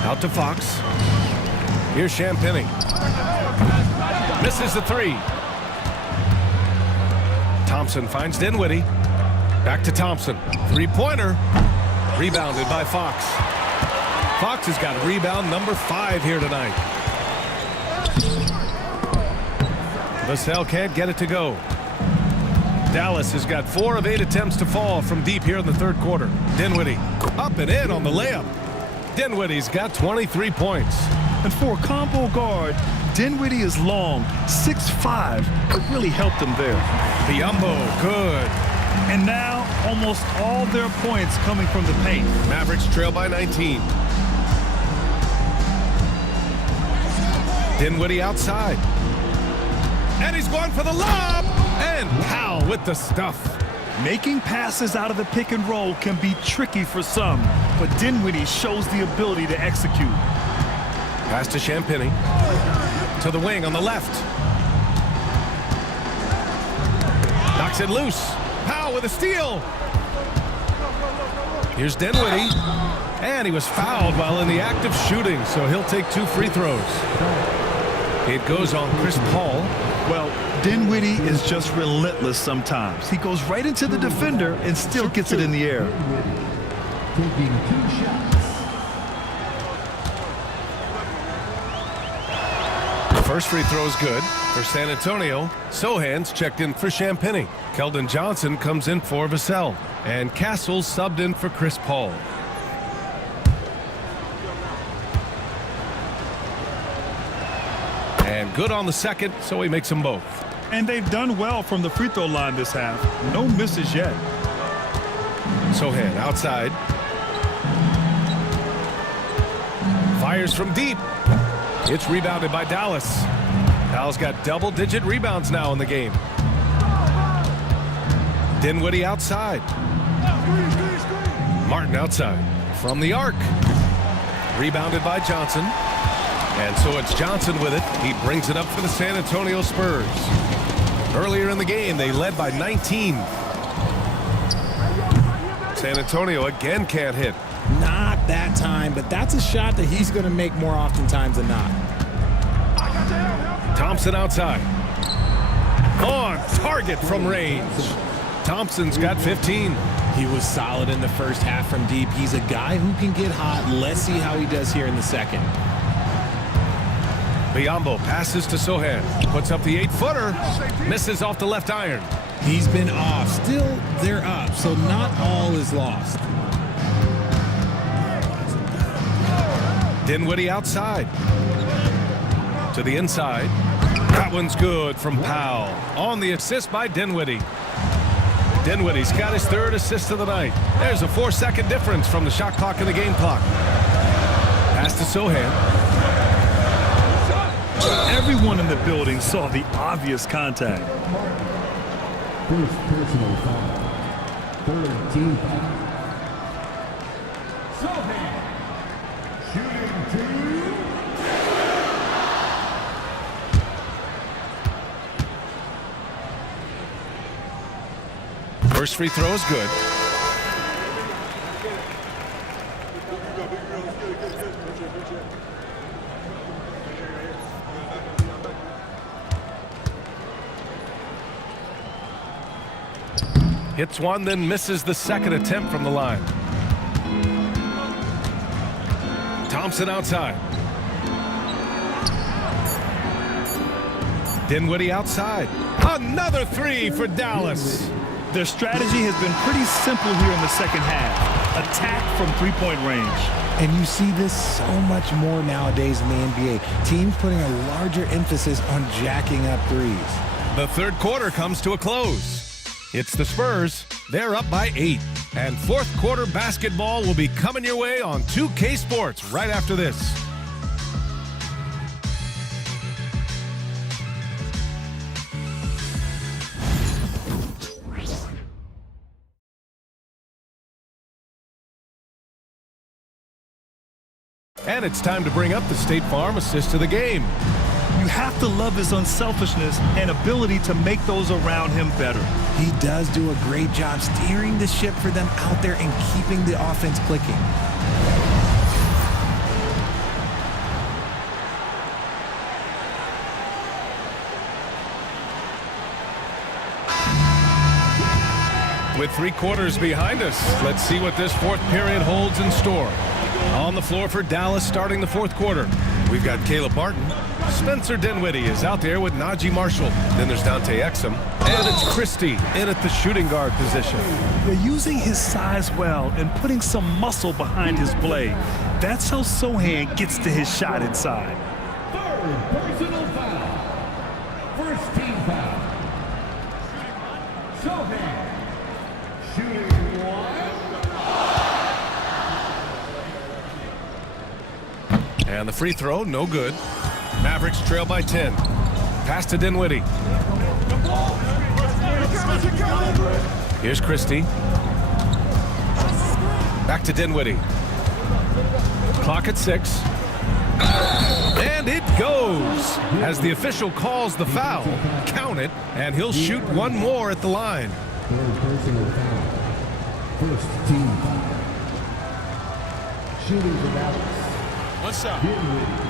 Out to Fox. Here's Champagnie. Misses the 3. Thompson finds Dinwiddie. Back to Thompson. 3-pointer. Rebounded by Fox. Fox has got rebound number 5 here tonight. Vassell can't get it to go. Dallas has got 4 of 8 attempts to fall from deep here in the third quarter. Dinwiddie up and in on the layup. Dinwiddie's got 23 points. And for a combo guard, Dinwiddie is long, 6'5". It really helped him there. Biyombo, good. And now, almost all their points coming from the paint. Mavericks trail by 19. Dinwiddie outside. And he's going for the lob. And Powell with the stuff. Making passes out of the pick and roll can be tricky for some, but Dinwiddie shows the ability to execute. Pass to Champagnie. To the wing on the left. Knocks it loose. Powell with a steal. Here's Dinwiddie. And he was fouled while in the act of shooting, so he'll take 2 free throws. It goes on Chris Paul. Well, Dinwiddie is just relentless sometimes. He goes right into the defender and still gets it in the air. Taking 2 shots. The first free throw is good for San Antonio. Sohan's checked in for Champagnie. Keldon Johnson comes in for Vassell. And Castle subbed in for Chris Paul. good on the second, so he makes them both. And they've done well from the free throw line this half. No misses yet. Sohan outside. Fires from deep. It's rebounded by Dallas. Dallas got double-digit rebounds now in the game. Dinwiddie outside. Martin outside. From the arc. Rebounded by Johnson. And so it's Johnson with it. He brings it up for the San Antonio Spurs. Earlier in the game, they led by 19. San Antonio again can't hit. Not that time, but that's a shot that he's going to make more oftentimes than not. Thompson outside. On target from range. Thompson's got 15. He was solid in the first half from deep. He's a guy who can get hot. Let's see how he does here in the second. Biyombo passes to Sohan. Puts up the 8-footer. Misses off the left iron. He's been off. Still, they're up, so not all is lost. Dinwiddie outside. To the inside. That one's good from Powell. On the assist by Dinwiddie. Dinwiddie's got his third assist of the night. There's a 4-second difference from the shot clock and the game clock. Pass to Sohan. Everyone in the building saw the obvious contact. First personal foul. Third team foul. Sohan. Shooting two. First free throw is good. Hits one, then misses the second attempt from the line. Thompson outside. Dinwiddie outside. Another three for Dallas. Their strategy has been pretty simple here in the second half. Attack from three-point range. And you see this so much more nowadays in the NBA. Teams putting a larger emphasis on jacking up threes. The third quarter comes to a close. It's the Spurs. They're up by 8. And fourth quarter basketball will be coming your way on 2K Sports right after this. And it's time to bring up the State Farm assist of the game. You have to love his unselfishness and ability to make those around him better. He does do a great job steering the ship for them out there and keeping the offense clicking. With 3 quarters behind us, let's see what this fourth period holds in store. On the floor for Dallas starting the fourth quarter. We've got Caleb Martin. Spencer Dinwiddie is out there with Najee Marshall. Then there's Dante Exum. And it's Christie in at the shooting guard position. They're using his size well and putting some muscle behind his play. That's how Sohan gets to his shot inside. Third personal foul. First team foul. Sohan. Shooting one. And the free throw, no good. Mavericks trail by 10. Pass to Dinwiddie. Here's Christie. Back to Dinwiddie. Clock at 6. And it goes. As the official calls the foul, count it, and he'll shoot one more at the line. Third personal foul. First team foul. Shooting for Dallas. What's up? Dinwiddie.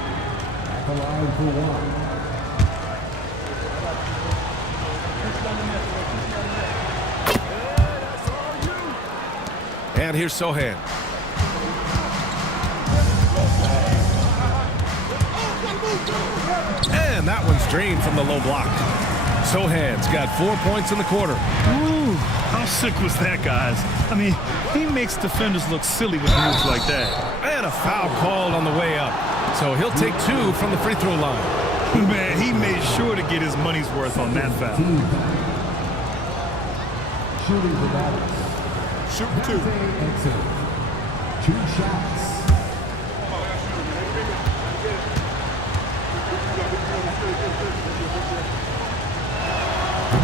Back alive for one. And here's Sohan. And that one's drained from the low block. Sohan's got 4 points in the quarter. Ooh, how sick was that, guys? I mean, he makes defenders look silly with moves like that. And a foul called on the way up. So he'll take 2 from the free throw line. Man, he made sure to get his money's worth on that foul. Shooting for Dallas. Shooting 2. And 2. 2 shots.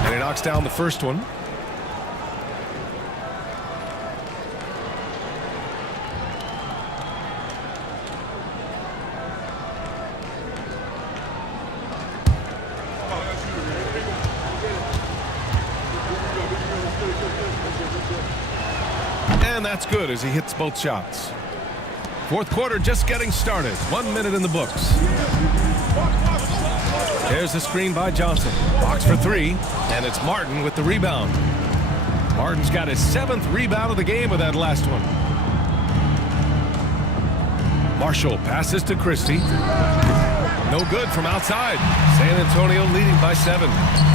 And he knocks down the first one. And that's good as he hits both shots. Fourth quarter just getting started. 1 minute in the books. There's the screen by Johnson. Box for 3, and it's Martin with the rebound. Martin's got his 7th rebound of the game with that last one. Marshall passes to Christie. No good from outside. San Antonio leading by 7.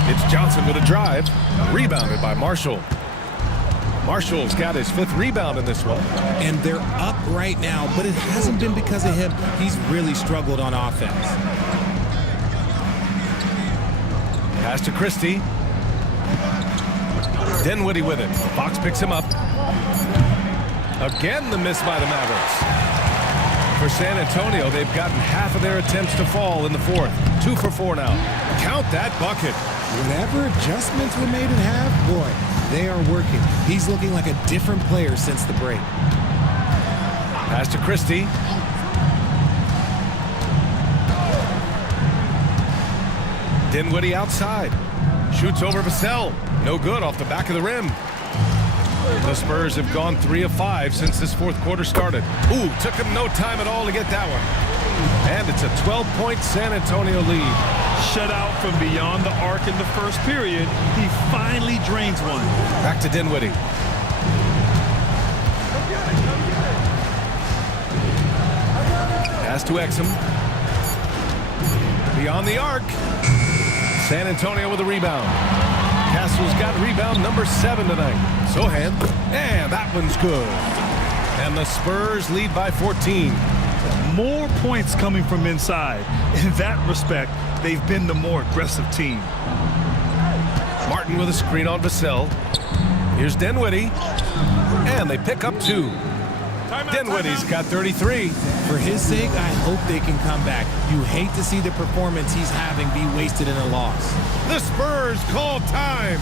It's Johnson with a drive. Rebounded by Marshall. Marshall's got his 5th rebound in this one. And they're up right now, but it hasn't been because of him. He's really struggled on offense. Pass to Christie. Dinwiddie with it. Fox picks him up. Again, the miss by the Mavericks. For San Antonio, they've gotten half of their attempts to fall in the 4th. 2 for 4 now. Count that bucket. Whatever adjustments were made in half, boy, they are working. He's looking like a different player since the break. Pass to Christie. Dinwiddie outside. Shoots over Vassell. No good off the back of the rim. The Spurs have gone 3 of 5 since this 4th quarter started. Ooh, took him no time at all to get that one. And it's a 12-point San Antonio lead. Shut out from beyond the arc in the first period. He finally drains one. Back to Dinwiddie. Pass to Exum. Beyond the arc. San Antonio with a rebound. Castle's got rebound number 7 tonight. Sohan. And that one's good. And the Spurs lead by 14. More points coming from inside. In that respect, they've been the more aggressive team. Martin with a screen on Vassell. Here's Dinwiddie. And they pick up 2. Dinwiddie's got 33. For his sake, I hope they can come back. You hate to see the performance he's having be wasted in a loss. The Spurs call time.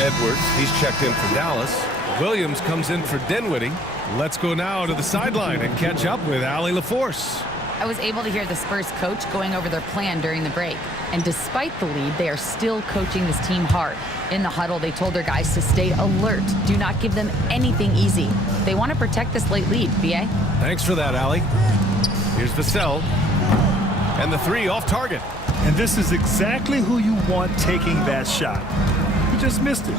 Edwards, he's checked in for Dallas. Williams comes in for Dinwiddie. Let's go now to the sideline and catch up with Allie LaForce. I was able to hear the Spurs coach going over their plan during the break. And despite the lead, they are still coaching this team hard. In the huddle, they told their guys to stay alert. Do not give them anything easy. They want to protect this late lead, B.A. Thanks for that, Allie. Here's Vassell. And the 3 off target. And this is exactly who you want taking that shot. He just missed it.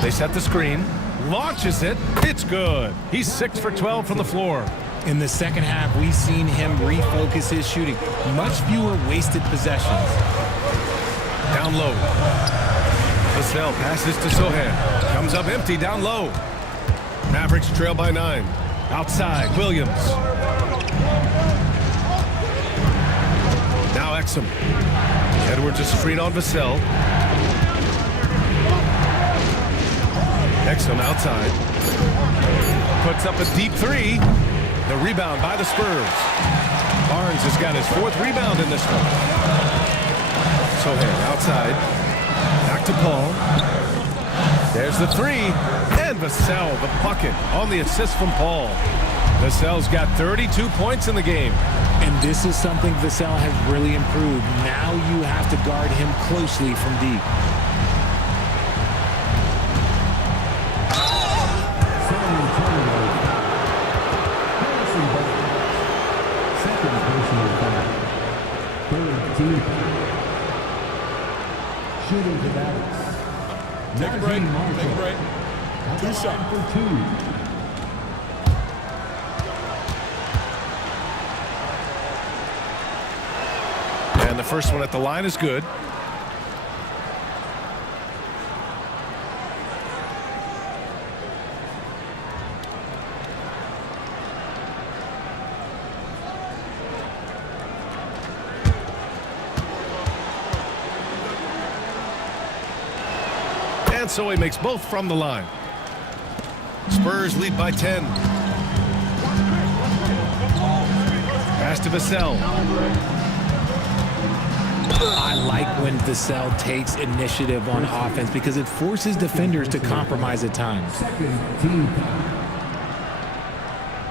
They set the screen. Launches it. It's good. He's 6 for 12 from the floor. In the second half, we've seen him refocus his shooting. Much fewer wasted possessions. Down low. Vassell passes to Sohan. Comes up empty down low. Mavericks trail by 9. Outside, Williams. Now Exum. Edwards a screen on Vassell. Exum outside. Puts up a deep 3. The rebound by the Spurs. Barnes has got his 4th rebound in this one. Sohan outside. Back to Paul. There's the 3. And Vassell, the bucket on the assist from Paul. Vassell's got 32 points in the game. And this is something Vassell has really improved. Now you have to guard him closely from deep. San Antonio. Second personal foul. 3rd team foul. Shooting the Mavericks. Take a break. Take a break. 2 shots. For 2. And the first one at the line is good. And so he makes both from the line. Spurs lead by 10. Pass to Vassell. I like when Vassell takes initiative on offense because it forces defenders to compromise at times. Second team foul.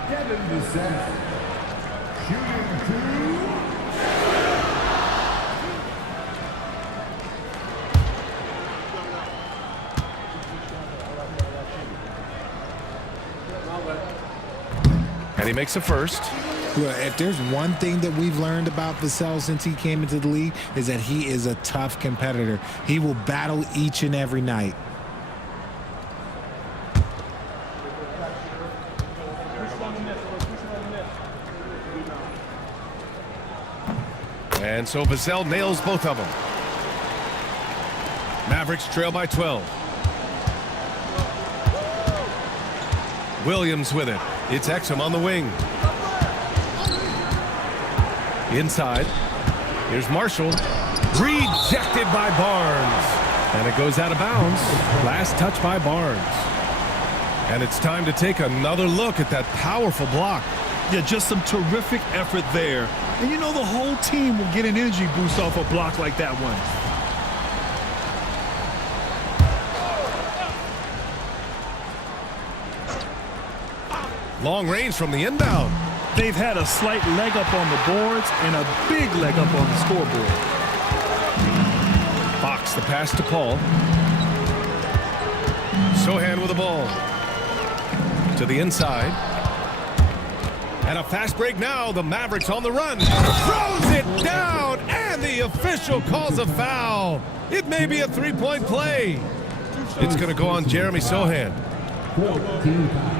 Devin Vassell. Shooting 2. And he makes the first. Well, if there's one thing that we've learned about Vassell since he came into the league is that he is a tough competitor. He will battle each and every night. And so Vassell nails both of them. Mavericks trail by 12. Williams with it. It's Exum on the wing. Inside. Here's Marshall. Rejected by Barnes. And it goes out of bounds. Last touch by Barnes. And it's time to take another look at that powerful block. Yeah, just some terrific effort there. And you know the whole team will get an energy boost off a block like that one. Long range from the inbound. They've had a slight leg up on the boards and a big leg up on the scoreboard. Fox the pass to Paul. Sohan with the ball. To the inside. And a fast break now. The Mavericks on the run. Throws it down. And the official calls a foul. It may be a three-point play. It's going to go on Jeremy Sohan. 14 foul.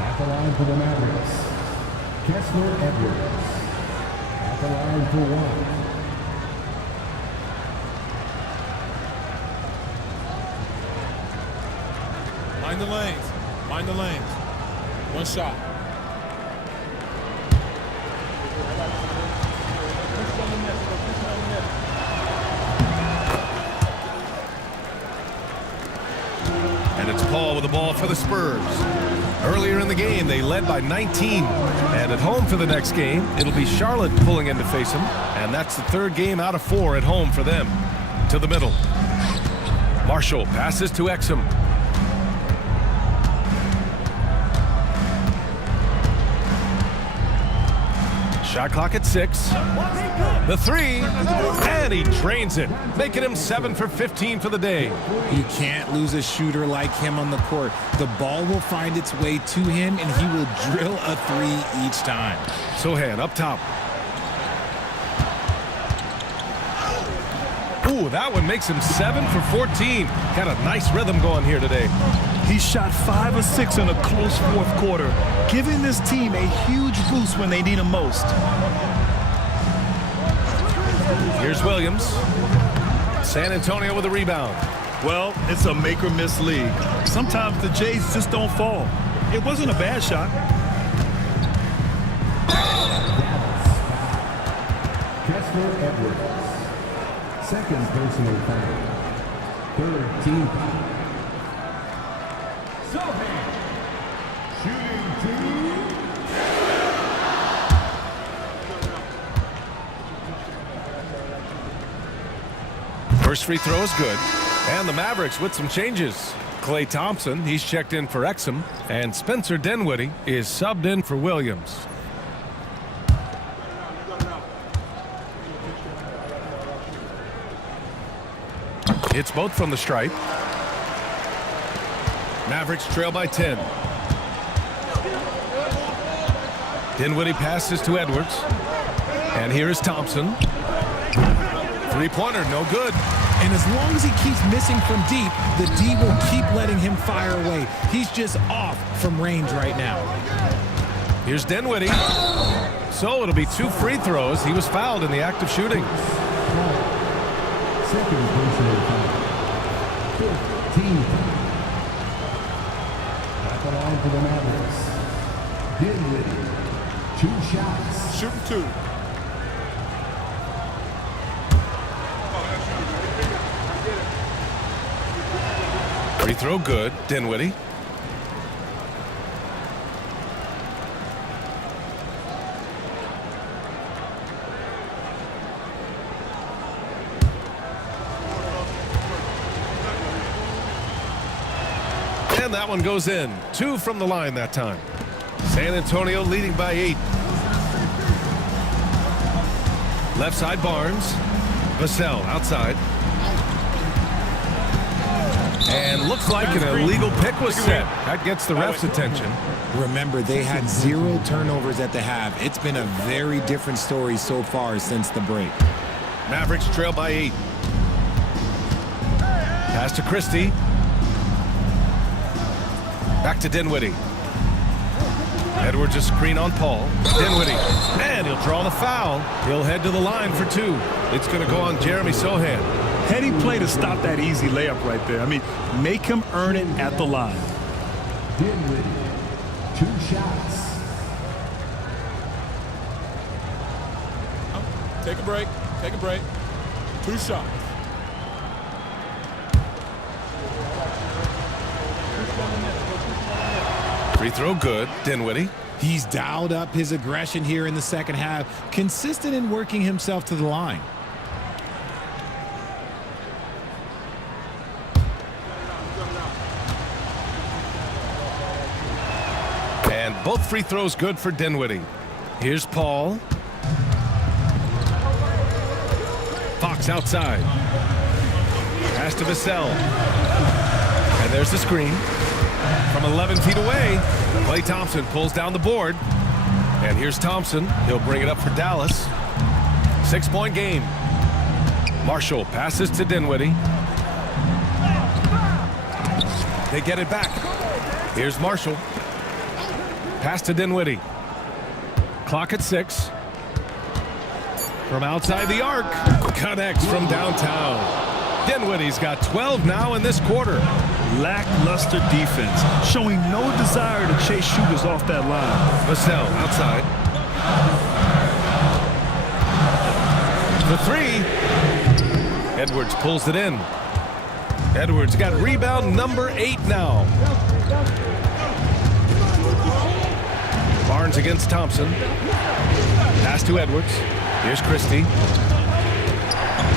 At the line for the Mavericks, Kessler Edwards. At the line for 1. Mind the lanes. Mind the lanes. 1 shot. And it's Paul with the ball for the Spurs. Earlier in the game, they led by 19. And at home for the next game, it'll be Charlotte pulling in to face them. And that's the 3rd game out of 4 at home for them. To the middle. Marshall passes to Exum. Shot clock at 6. The 3. And he drains it, making him 7 for 15 for the day. You can't lose a shooter like him on the court. The ball will find its way to him, and he will drill a 3 each time. Sohan up top. Ooh, that one makes him 7 for 14. Got a nice rhythm going here today. He shot 5 of 6 in a close 4th quarter, giving this team a huge boost when they need him most. Here's Williams. San Antonio with a rebound. Well, it's a make-or-miss league. Sometimes the Jays just don't fall. It wasn't a bad shot. Kessler Edwards. Second personal foul. 3rd team foul. Sohan. Shooting First free throw is good. And the Mavericks with some changes. Klay Thompson, he's checked in for Exum. And Spencer Dinwiddie is subbed in for Williams. Hits both from the stripe. Mavericks trail by 10. Dinwiddie passes to Edwards. And here is Thompson. Three-pointer, no good. And as long as he keeps missing from deep, the D will keep letting him fire away. He's just off from range right now. Here's Dinwiddie. So it'll be 2 free throws. He was fouled in the act of shooting. Second personal foul. 15. At the line for the Mavericks. Dinwiddie. 2 shots. Shooting 2. Free throw good. Dinwiddie. And that one goes in. 2 from the line that time. San Antonio leading by 8. Left side Barnes. Vassell outside. And looks like an illegal pick was set. That gets the ref's attention. Remember, they had 0 turnovers at the half. It's been a very different story so far since the break. Mavericks trail by 8. Pass to Christie. Back to Dinwiddie. Edwards a screen on Paul. Dinwiddie. And he'll draw the foul. He'll head to the line for 2. It's going to go on Jeremy Sohan. Heady play to stop that easy layup right there. I mean, make him earn it at the line. Dinwiddie. 2 shots. Take a break. Take a break. 2 shots. Free throw good. Dinwiddie. He's dialed up his aggression here in the second half, consistent in working himself to the line. And both free throws good for Dinwiddie. Here's Paul. Fox outside. Pass to Vassell. And there's the screen. From 11 feet away, Klay Thompson pulls down the board. And here's Thompson. He'll bring it up for Dallas. 6-point game. Marshall passes to Dinwiddie. They get it back. Here's Marshall. Pass to Dinwiddie. Clock at 6. From outside the arc. Connects from downtown. Dinwiddie's got 12 now in this quarter. Lackluster defense, showing no desire to chase shooters off that line. Vassell outside. The 3. Edwards pulls it in. Edwards got rebound number 8 now. Barnes against Thompson. Pass to Edwards. Here's Christie.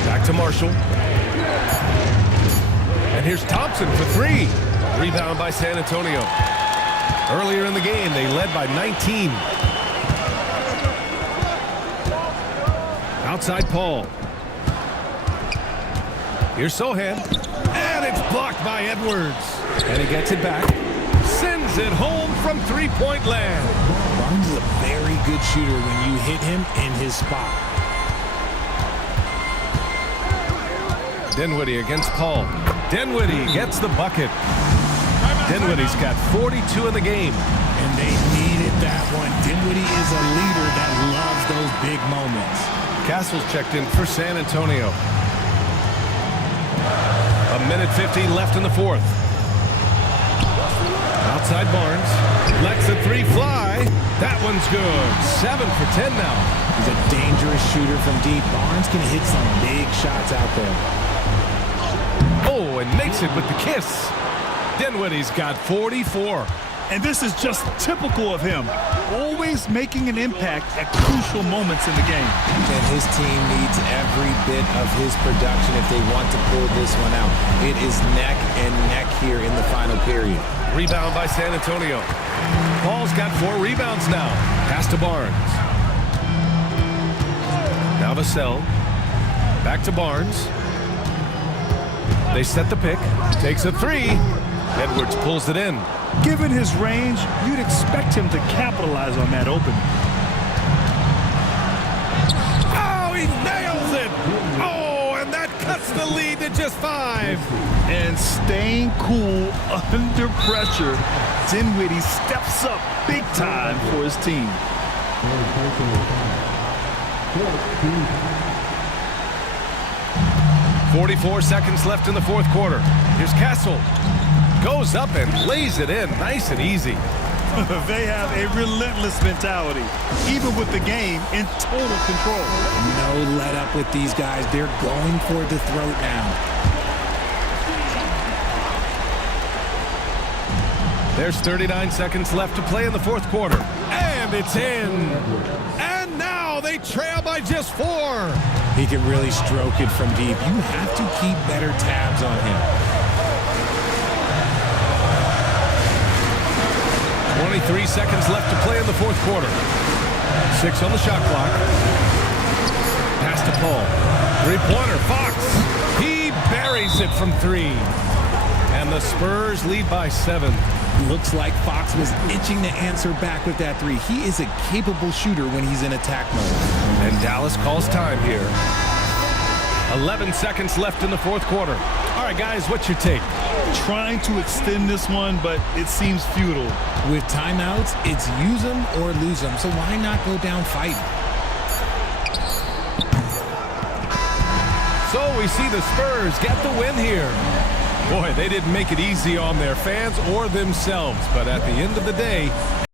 Back to Marshall. And here's Thompson for 3. Rebound by San Antonio. Earlier in the game, they led by 19. Outside Paul. Here's Sohan. And it's blocked by Edwards. And he gets it back. Sends it home from 3-point land. Barnes is a very good shooter when you hit him in his spot. Dinwiddie against Paul. Dinwiddie gets the bucket. Dinwiddie's got 42 in the game. And they needed that one. Dinwiddie is a leader that loves those big moments. Castle's checked in for San Antonio. 1:50 left in the 4th. Outside Barnes. Lets the 3 fly. That one's good. 7 for 10 now. He's a dangerous shooter from deep. Barnes can hit some big shots out there. Oh, and makes it with the kiss. Dinwiddie's got 44. And this is just typical of him, always making an impact at crucial moments in the game. And his team needs every bit of his production if they want to pull this one out. It is neck and neck here in the final period. Rebound by San Antonio. Paul's got 4 rebounds now. Pass to Barnes. Now Vassell. Back to Barnes. They set the pick. Takes a 3. Edwards pulls it in. Given his range, you'd expect him to capitalize on that opening. Oh, he nails it! Oh, and that cuts the lead to just 5. And staying cool under pressure, Dinwiddie steps up big time for his team. 44 seconds left in the fourth quarter. Here's Castle. Goes up and lays it in nice and easy. They have a relentless mentality, even with the game in total control. No let up with these guys. They're going for the throat now. There's 39 seconds left to play in the fourth quarter. And it's in. And now they trail by just 4. He can really stroke it from deep. You have to keep better tabs on him. 23 seconds left to play in the fourth quarter. 6 on the shot clock. Pass to Paul. 3-pointer, Fox. He buries it from 3. And the Spurs lead by 7. Looks like Fox was itching to answer back with that 3. He is a capable shooter when he's in attack mode. And Dallas calls time here. 11 seconds left in the fourth quarter. All right, guys, what's your take? Trying to extend this one, but it seems futile. With timeouts, it's use them or lose them. So why not go down fighting? So we see the Spurs get the win here. Boy, they didn't make it easy on their fans or themselves, but at the end of the day,